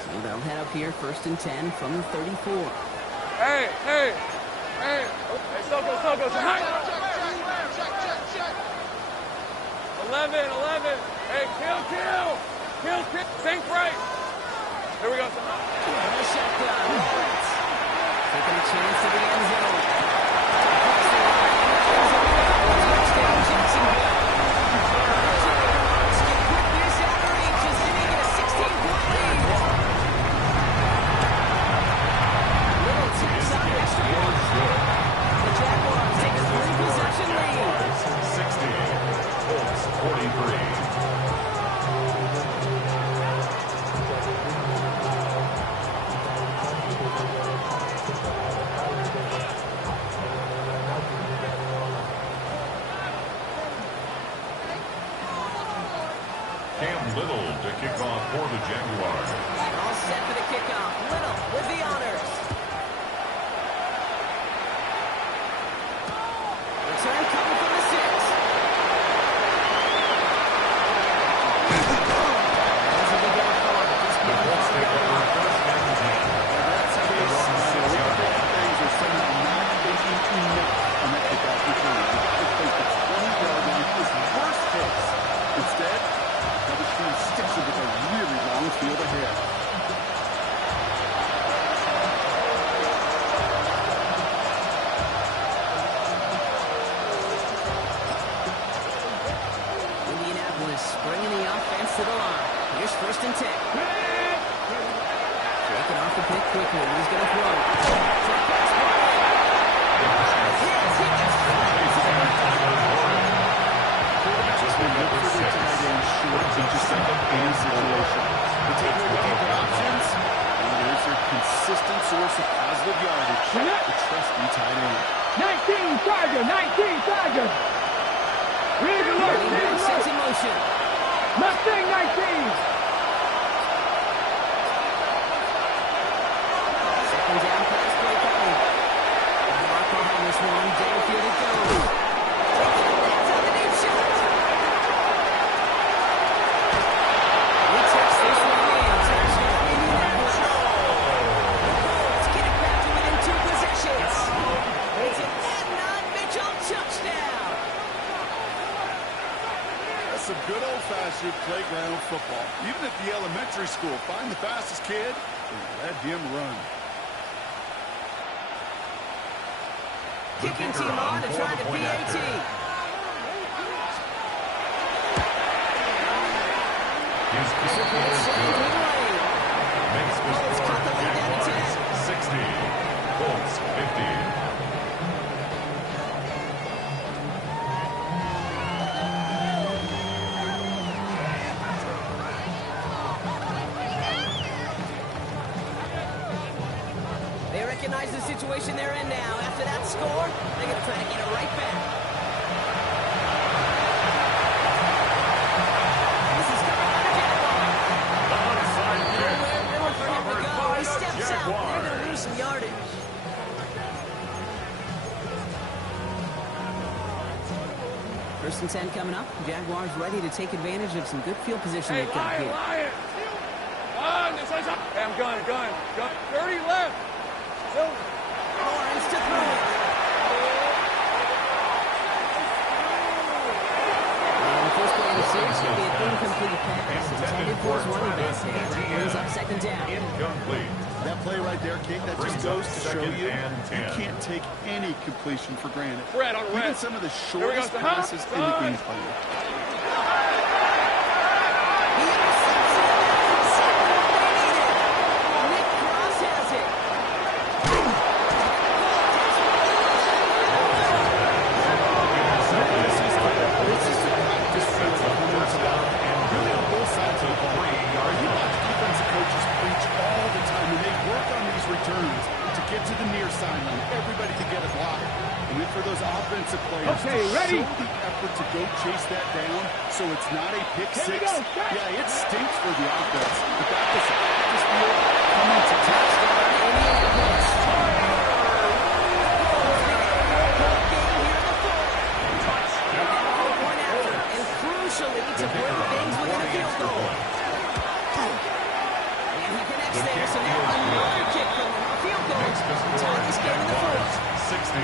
So they'll head up here, first and 10 from the 34. Hey. Still go. High. 11. Hey, kill. Think right. Here we go. And a shotgun. Lawrence taking a chance to the end zone. Across the line. Touchdown, Jacksonville. Jaguars can put this out of reach as they make it a 16-point lead. Little taps on extra point. The Jaguars take a 3-possession lead. Jaguars 60. Colts 43. quickly. He's going to throw. Short pass play. Just look for their tight end short in just about any situation. They take away the deeper options, and there's their consistent source of positive yardage. The trusty tight end. 19 Tiger, 19 Tiger. Read the look, read the look. In motion. Mustang 19. Second down pass play coming. Mark behind this one. Downfield it goes. That's on the deep shot. He takes this one in. Let's get it back to within 2 possessions. It's an Adnan Mitchell touchdown. That's some good old-fashioned playground football. Even at the elementary school, find the fastest kid and let him run. Kicking team on to try the PAT. His kick is good. Makes the score Jaguars 60, Colts 50. They recognize the situation they're in now. After that score, they're going to try to get it right back. This is coming on the Jaguars. Onside kick. Nowhere for him to Covered go. by He the steps out. They're going to Jaguars. lose some yardage. First and 10 coming up. Jaguars ready to take advantage of some good field position Hey, they've got Lion, here. Lion. On, this one's up. Hey, I'm gun. 30 left. Silver. Lawrence to throw it. And the first play of the series will be an incomplete pass. Intended for his running back there. That brings up second down. Incomplete. That play right there, Kate, that just Brings goes up to show second you and 10. you can't take any completion for granted. Red on Even red. some of the Here we go, shortest Sahar. passes in the game plan. He intercepts it. Exactly what they needed. Nick Cross has it. This is the practice field of what's allowed, and really on both sides of the ball. You watch defensive coaches preach all the time, and they work on these returns to get to the near sideline, everybody to get a block. And then for those offensive players Okay, to ready? show the effort to go chase that down so it's not a pick Here we six. go, start. Yeah, it stinks for the offense, but that was a practice field coming to Touchdown, Indianapolis. And crucially to bring things within a field goal. And he connects there, so now another kick from him. A field goal. Tie this game in the fourth. 60,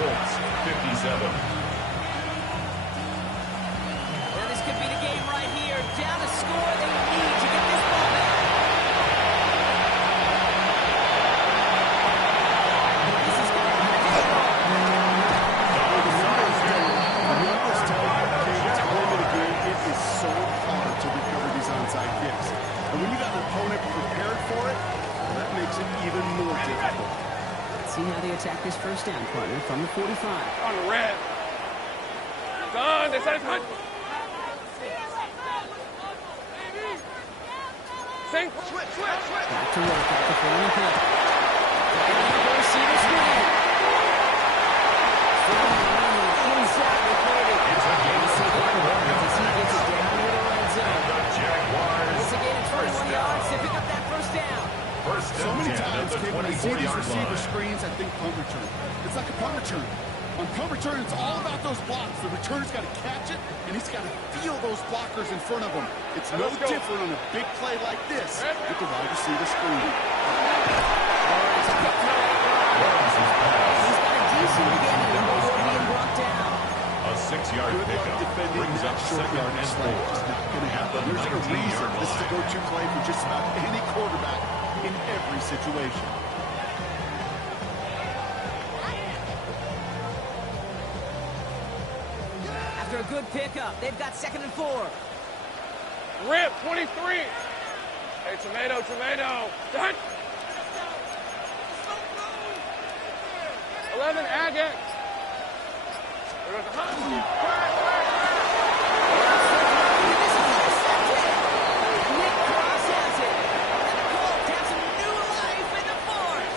Colts 57. Now this could be the game right here. Down to score, they need to get this ball back. This is going to be a numbers tell you, Kate, it's early in the game. It is so hard to recover these onside kicks. And when you got an opponent prepared for it, well, that makes it even more difficult. See how they attack this first down, partner, from the 45. On red. Done. This one's hot. Sink. Switch. Back to work at the corner hill. Receiver screen. Inside with Brady. It's a game As he gets it down to the red zone. The Jaguars. Once again, it's 21 yards to pick up that first down. First So and many 10 at times, the Kate, when I see these 24-yard receiver line. screens, I think punt return. It's like a punt return. On punt return, it's all about those blocks. The returner's got to catch it, and he's got to feel those blockers in front of him. It's no Let's go. different on a big play like this with the wide receiver screen. Lawrence picked up. He's got a decent beginning before being brought down. A 6-yard Good luck pickup defending brings that up short second yardage and play. 4. Just not going to At happen. the There's a reason 19-yard this is a line. go-to play for just about any quarterback in every situation. After a good pickup, they've got second and 4. Rip. 23. Hey, tomato. Done. 11, Agate. There goes the hunt. Nick Cross has it. And the Colts have some new life in the fourth.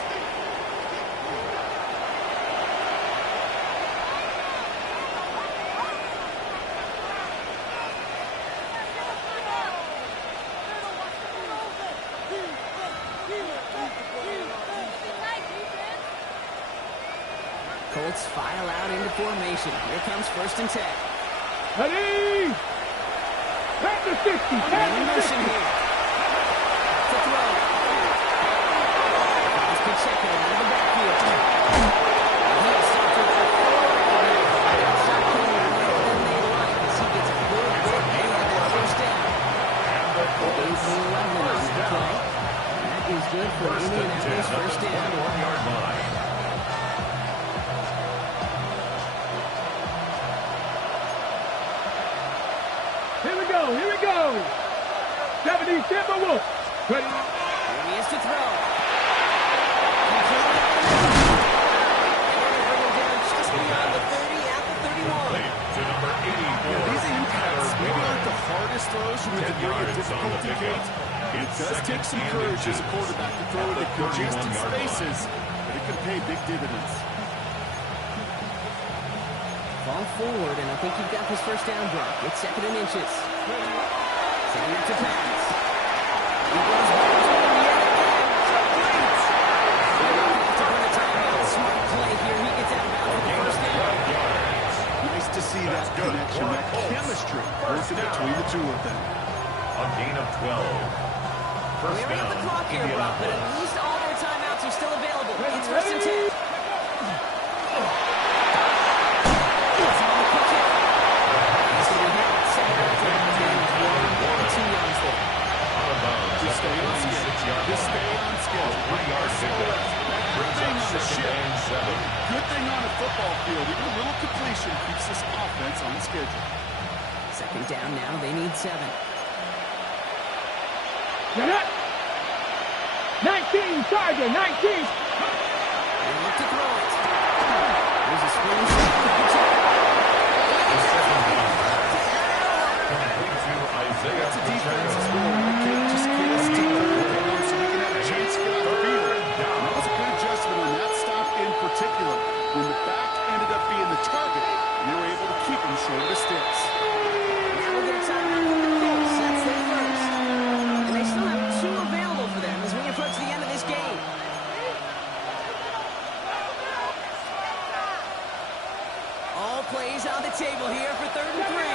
Colts file out into formation. Here comes 1st and 10. Ready? Back to 60. In motion here. To throw. It's Pacheco out of the backfield. He'll stop for that shot coming later than they like as he gets a good bit ahead of that first down. Gains 11 on the play. That is good for Indianapolis first down. 21-yard line. Here we go. 70 Timberwolves. Ready? Here he is to throw. Just beyond the 30 at the 31. To number 84. These impacts maybe aren't the hardest throws from a degree of difficulty, Kate. It does take some courage as a quarterback to throw into congested spaces, but it can pay big dividends. Ball forward, and I think you've got this first down drop. It's 2nd and inches. Setting up to pass. He goes back to him yet again. Complete. They don't have to put a timeout. Smart play here. He gets out of bounds for the first down. Nice to see that connection, that chemistry working between the two of them. A gain of 12. First We're at the clock here, Rob, but at least all their timeouts are still available. It's 1st and 10. Just stay on schedule. 3-yard pickup. Brings up 2nd and 7. Good thing on a football field. Even a little completion keeps this offense on schedule. 2nd down now. They need 7. Get it. 19, Tiger, 19. They look to throw it. There's a screen shot to Pacheco. Complete to Isaiah That's a defense Pacheco. score. Okay, just get us to third down so we can have a chance to get out of the field. That was a good adjustment on that stop in particular. When the back ended up being the target, we were able to keep him short of the sticks. Now we'll get a timeout from the Colts. That's their first. And they still have 2 available for them as we approach the end of this game. All plays on the table here for 3rd and 3.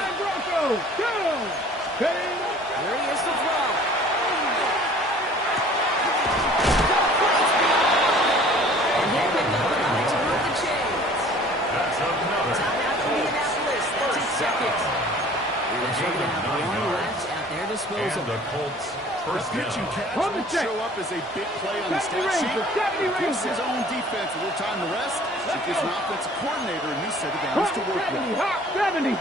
Here he is to throw. And he'll pick up enough to move the chains. That's another. Timeout for Indianapolis. That's his 2nd. And they should have 1 left at their disposal. And the Colts first Pitch and down. catch Hold the won't check. show up as a big play on the stat sheet. It gives his own defense a little time to rest. It gives an offensive coordinator a new set of downs to work with. Hot 70.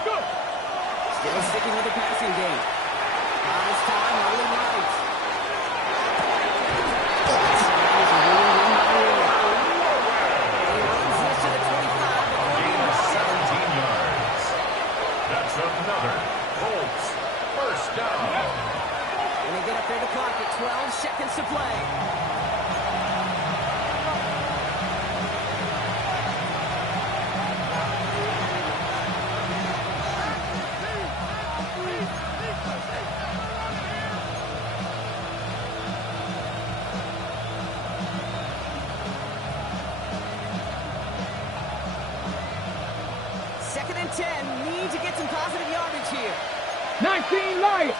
Go. Still sticking with the passing game. This time, rolling right. He runs this to the 25. Gain of 17 yards. That's another Colts first down. And they get up there to clock at 12 seconds to play. Second and 10. Need to get some positive yardage here. 19 Lions.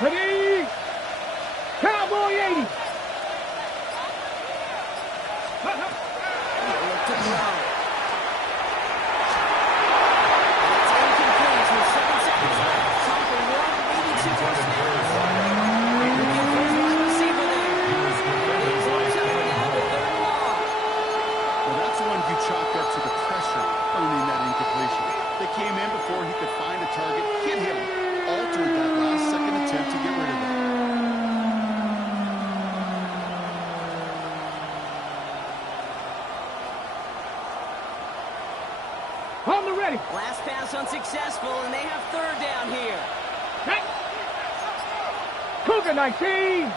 Ready? Cowboy 80. Look to throw. It's incomplete with 7 seconds left. Time for 1, maybe 2 more snaps. Looking for his wide receiver there. He's on tougher now with 3rd and long. Well, that's one you chalk up to the pressure earning that incompletion. They came in before he could find a target, hit him, altered that last Last pass unsuccessful, and they have third down here. Hey. Cougar 19.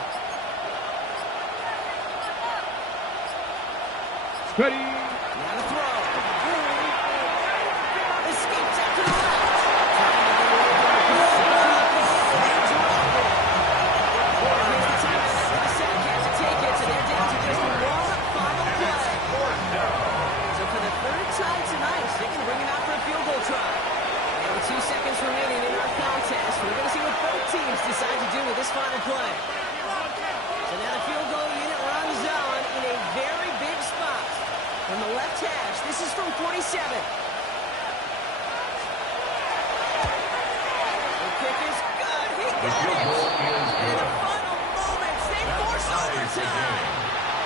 Ready. Now to throw. Escapes out to the left. Trying to get away from the here's the time for the sack. Has to take it, so they're down to just one final play. So for the third time tonight, they can bring it out for a field goal try. And with 2 seconds remaining in our contest, we're going to see what both teams decide to do with this final play. So now the field goal unit runs on in a very big spot. From the left hash, this is from 47. The kick is good. He got it. And in the final moments, they force overtime.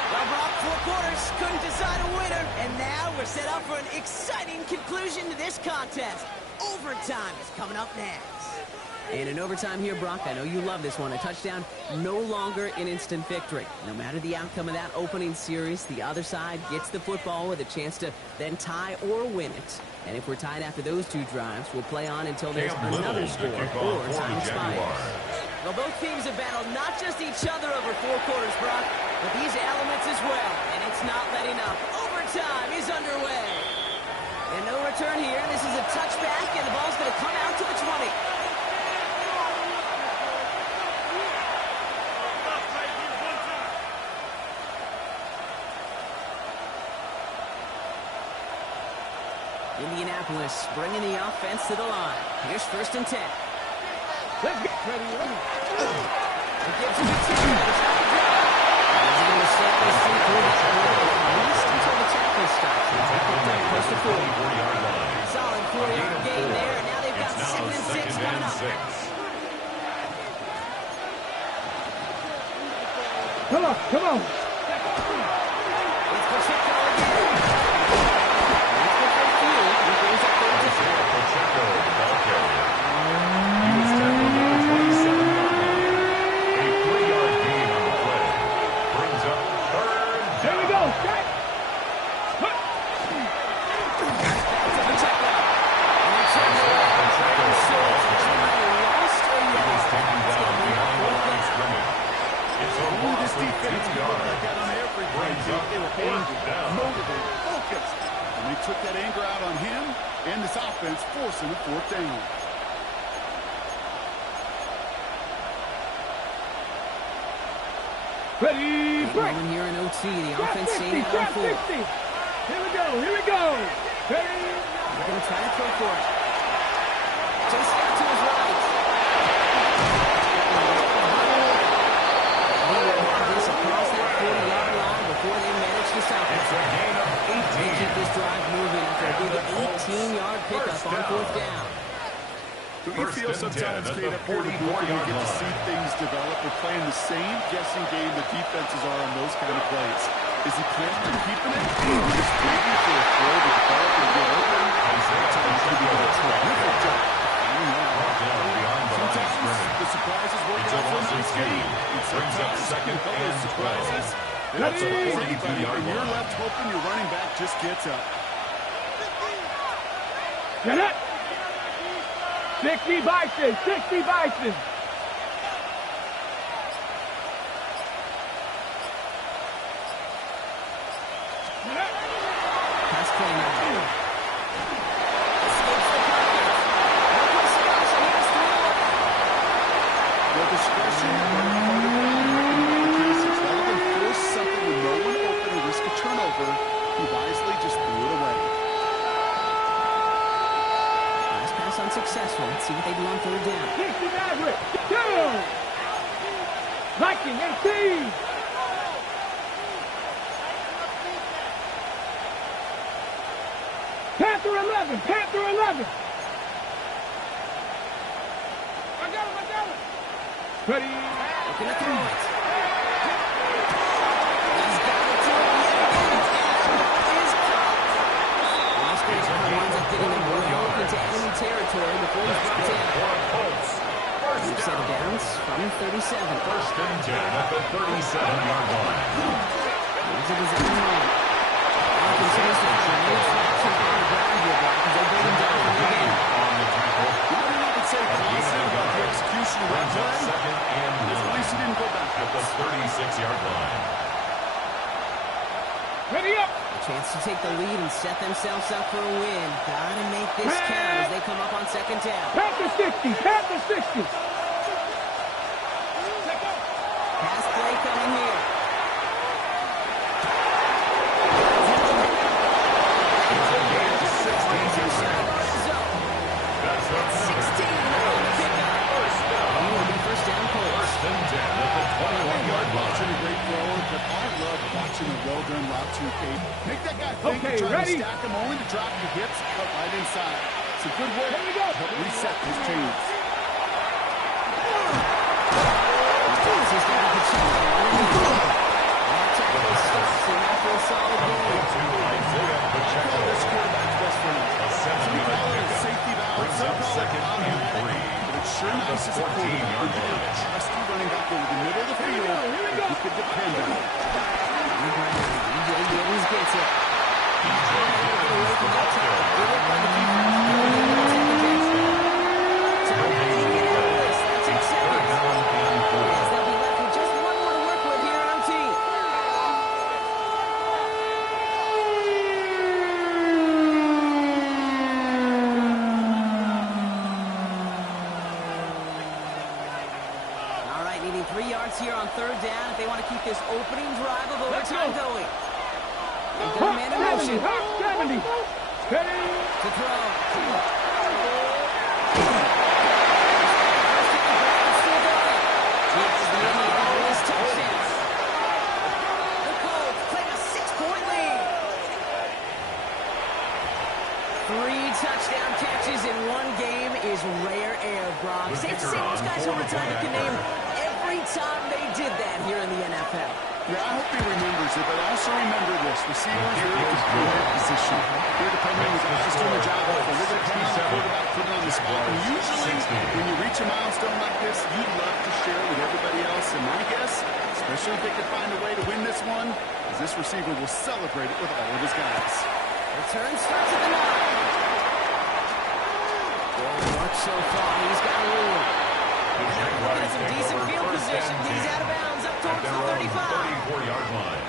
Well, Brock, 4 quarters couldn't decide a winner. And now we're set up for an exciting conclusion to this contest. Overtime is coming up next. And in overtime here, Brock, I know you love this one. A touchdown, no longer an instant victory. No matter the outcome of that opening series, the other side gets the football with a chance to then tie or win it. And if we're tied after those 2 drives, we'll play on until there's another score or time expires. Well, both teams have battled not just each other over 4 quarters, Brock, but these elements as well. And it's not letting up. Overtime is underway. And no return here. This is a touchback, and the ball's going to come out to the 20. Indianapolis bringing the offense to the line. Here's 1st and 10. Let's get ready. It gives him a 10. It's not a drive. He's going to stay with C through that run, at least until the tackle stops. He's picked up close to 40. Solid 4-yard gain there, and now they've got 2nd and 6 coming up. Come on, come on. It's Pacheco again. That's the first few. He brings up 3rd and 6. Pacheco, the ball carrier. He was tackled at the 27-yard line. A 3-yard gain on the play. Brings up 3rd down. There we go. Back. Back to Pacheco. And it's on the way. Pacheco Short. Lost a He was yard. taken down behind the line of scrimmage. It's a Ooh, this loss of defense 2 can look like yards. that on every play. Brings up They were 4th angry, down. motivated, focused. And they took that anger out on him and this offense, forcing a 4th down. Ready, break. Going here in OT, the offense Drop staying 50, out on drop 4. 50. Here we go, here we go. Ready. They're going to try to throw for it. Chase out to his right. He will have this across that 40-yard line before they manage to stop it. It's a gain of They 18. keep this drive moving after a big 18-yard pickup on 4th down. Don't you feel 1st and 10 sometimes, at Kate, the up here in the booth, when you 44-yard get to line. see things develop? We're playing the same guessing game the defenses are on those kind of plays. Is he planning on keeping it? Or just waiting for a throw to develop and get open? Sometimes he can do a terrific job. Brought down behind the line of Sometimes scrimmage. the surprises work It's a out for a loss of nice 2. game. And Brings up sometimes 2nd those and 12. surprises, they don't That's a surprise 42-yard anybody, and you're line. left hoping your running back just gets up. Get it. 60 Bison, 60 Bison. Pass play now. Escapes the pocket. No discussion. Here's 3. Well, discretion and part of it in the cases. Rather than force something with no one open and risk a turnover, he wisely just threw it away. Last pass unsuccessful. Let's see what they do on 3rd down. 60 Maverick. Down. Viking 18. Panther 11. Panther 11. I got him. Ready. Looking to throw it. He's got it to him yet again. And is caught. Oscar winds up getting him well into enemy territory before he's brought down. We've set a downs from 37. 1st and 10 at the 37-yard line. Here's a design run. Now continues to try and traction on the ground here, because they bring him down from the beginning. On the tackle. I would say positive about the execution of that Brings up play. second and At 9 least he didn't go back. at the 36-yard line. Ready up. A chance to take the lead and set themselves up for a win. Gotta make this count as they come up on second down. Pat the 60. Pat the 60. Pass play coming here. That's up 16 on the pickup. It'll be first down Colts. first and 10 at the 21-yard line. Watching a great thrower, but I love watching a well-done route to Kate. Make that guy think Okay, and try ready? to stack him only to drop the hips, cut right inside. It's a good work. Here we go. Help reset his chains. He's got the check down. That tackle stops him after a solid gain. To Isaiah Pacheco. This quarterback's best friend. A Some 7-yard call it a pickup. safety valve. Brings Some up call it second and 3. but it's sure At the nice as a 14-yard quarterback when you line. get a trusty running back over the middle of the field. You could depend on it. DJ Gibbons gets it. DJ Away from that Gibbons tackle. Good work by the defense. Time to get out of this. That takes seconds. As they'll be left with just one more to work with here on OT. All right, needing 3 yards here on third down if they want to keep this opening drive of overtime going. They've got a man in motion. 70. Steady. To throw. Gets the Indianapolis touchdown. The Colts take a 6-point lead. 3 touchdown catches in one game is rare air, Brock. Safe to say most guys who retire can name every time they did that here in the NFL. Yeah, I hope he remembers it, but also remember this. Receivers are in good position. They're depending on the guys just doing the job. They're going to come out, quarterback, put it on the spot. And usually, when you reach a milestone like this, you'd love to share it with everybody else. And my guess, especially if they could find a way to win this one, is this receiver will celebrate it with all of his guys. Return starts at the 9. Good work so far. He's got room. Looking at some decent field position. He's out of bounds up towards the 35. 34-yard line.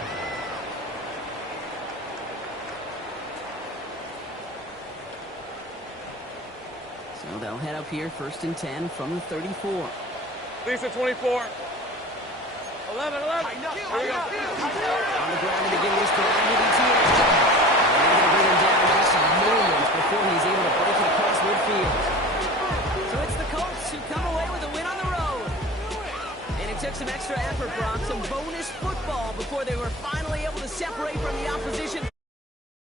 So they'll head up here, first and 10 from the 34. Lisa 24. 11. Here we go. On the ground to begin this drive with ETA. They're going to bring him down just moments before he's able to break it across midfield. So it's the Colts who come away with a win on the road. And it took some extra effort, Brock, some bonus football before they were finally able to separate from the opposition.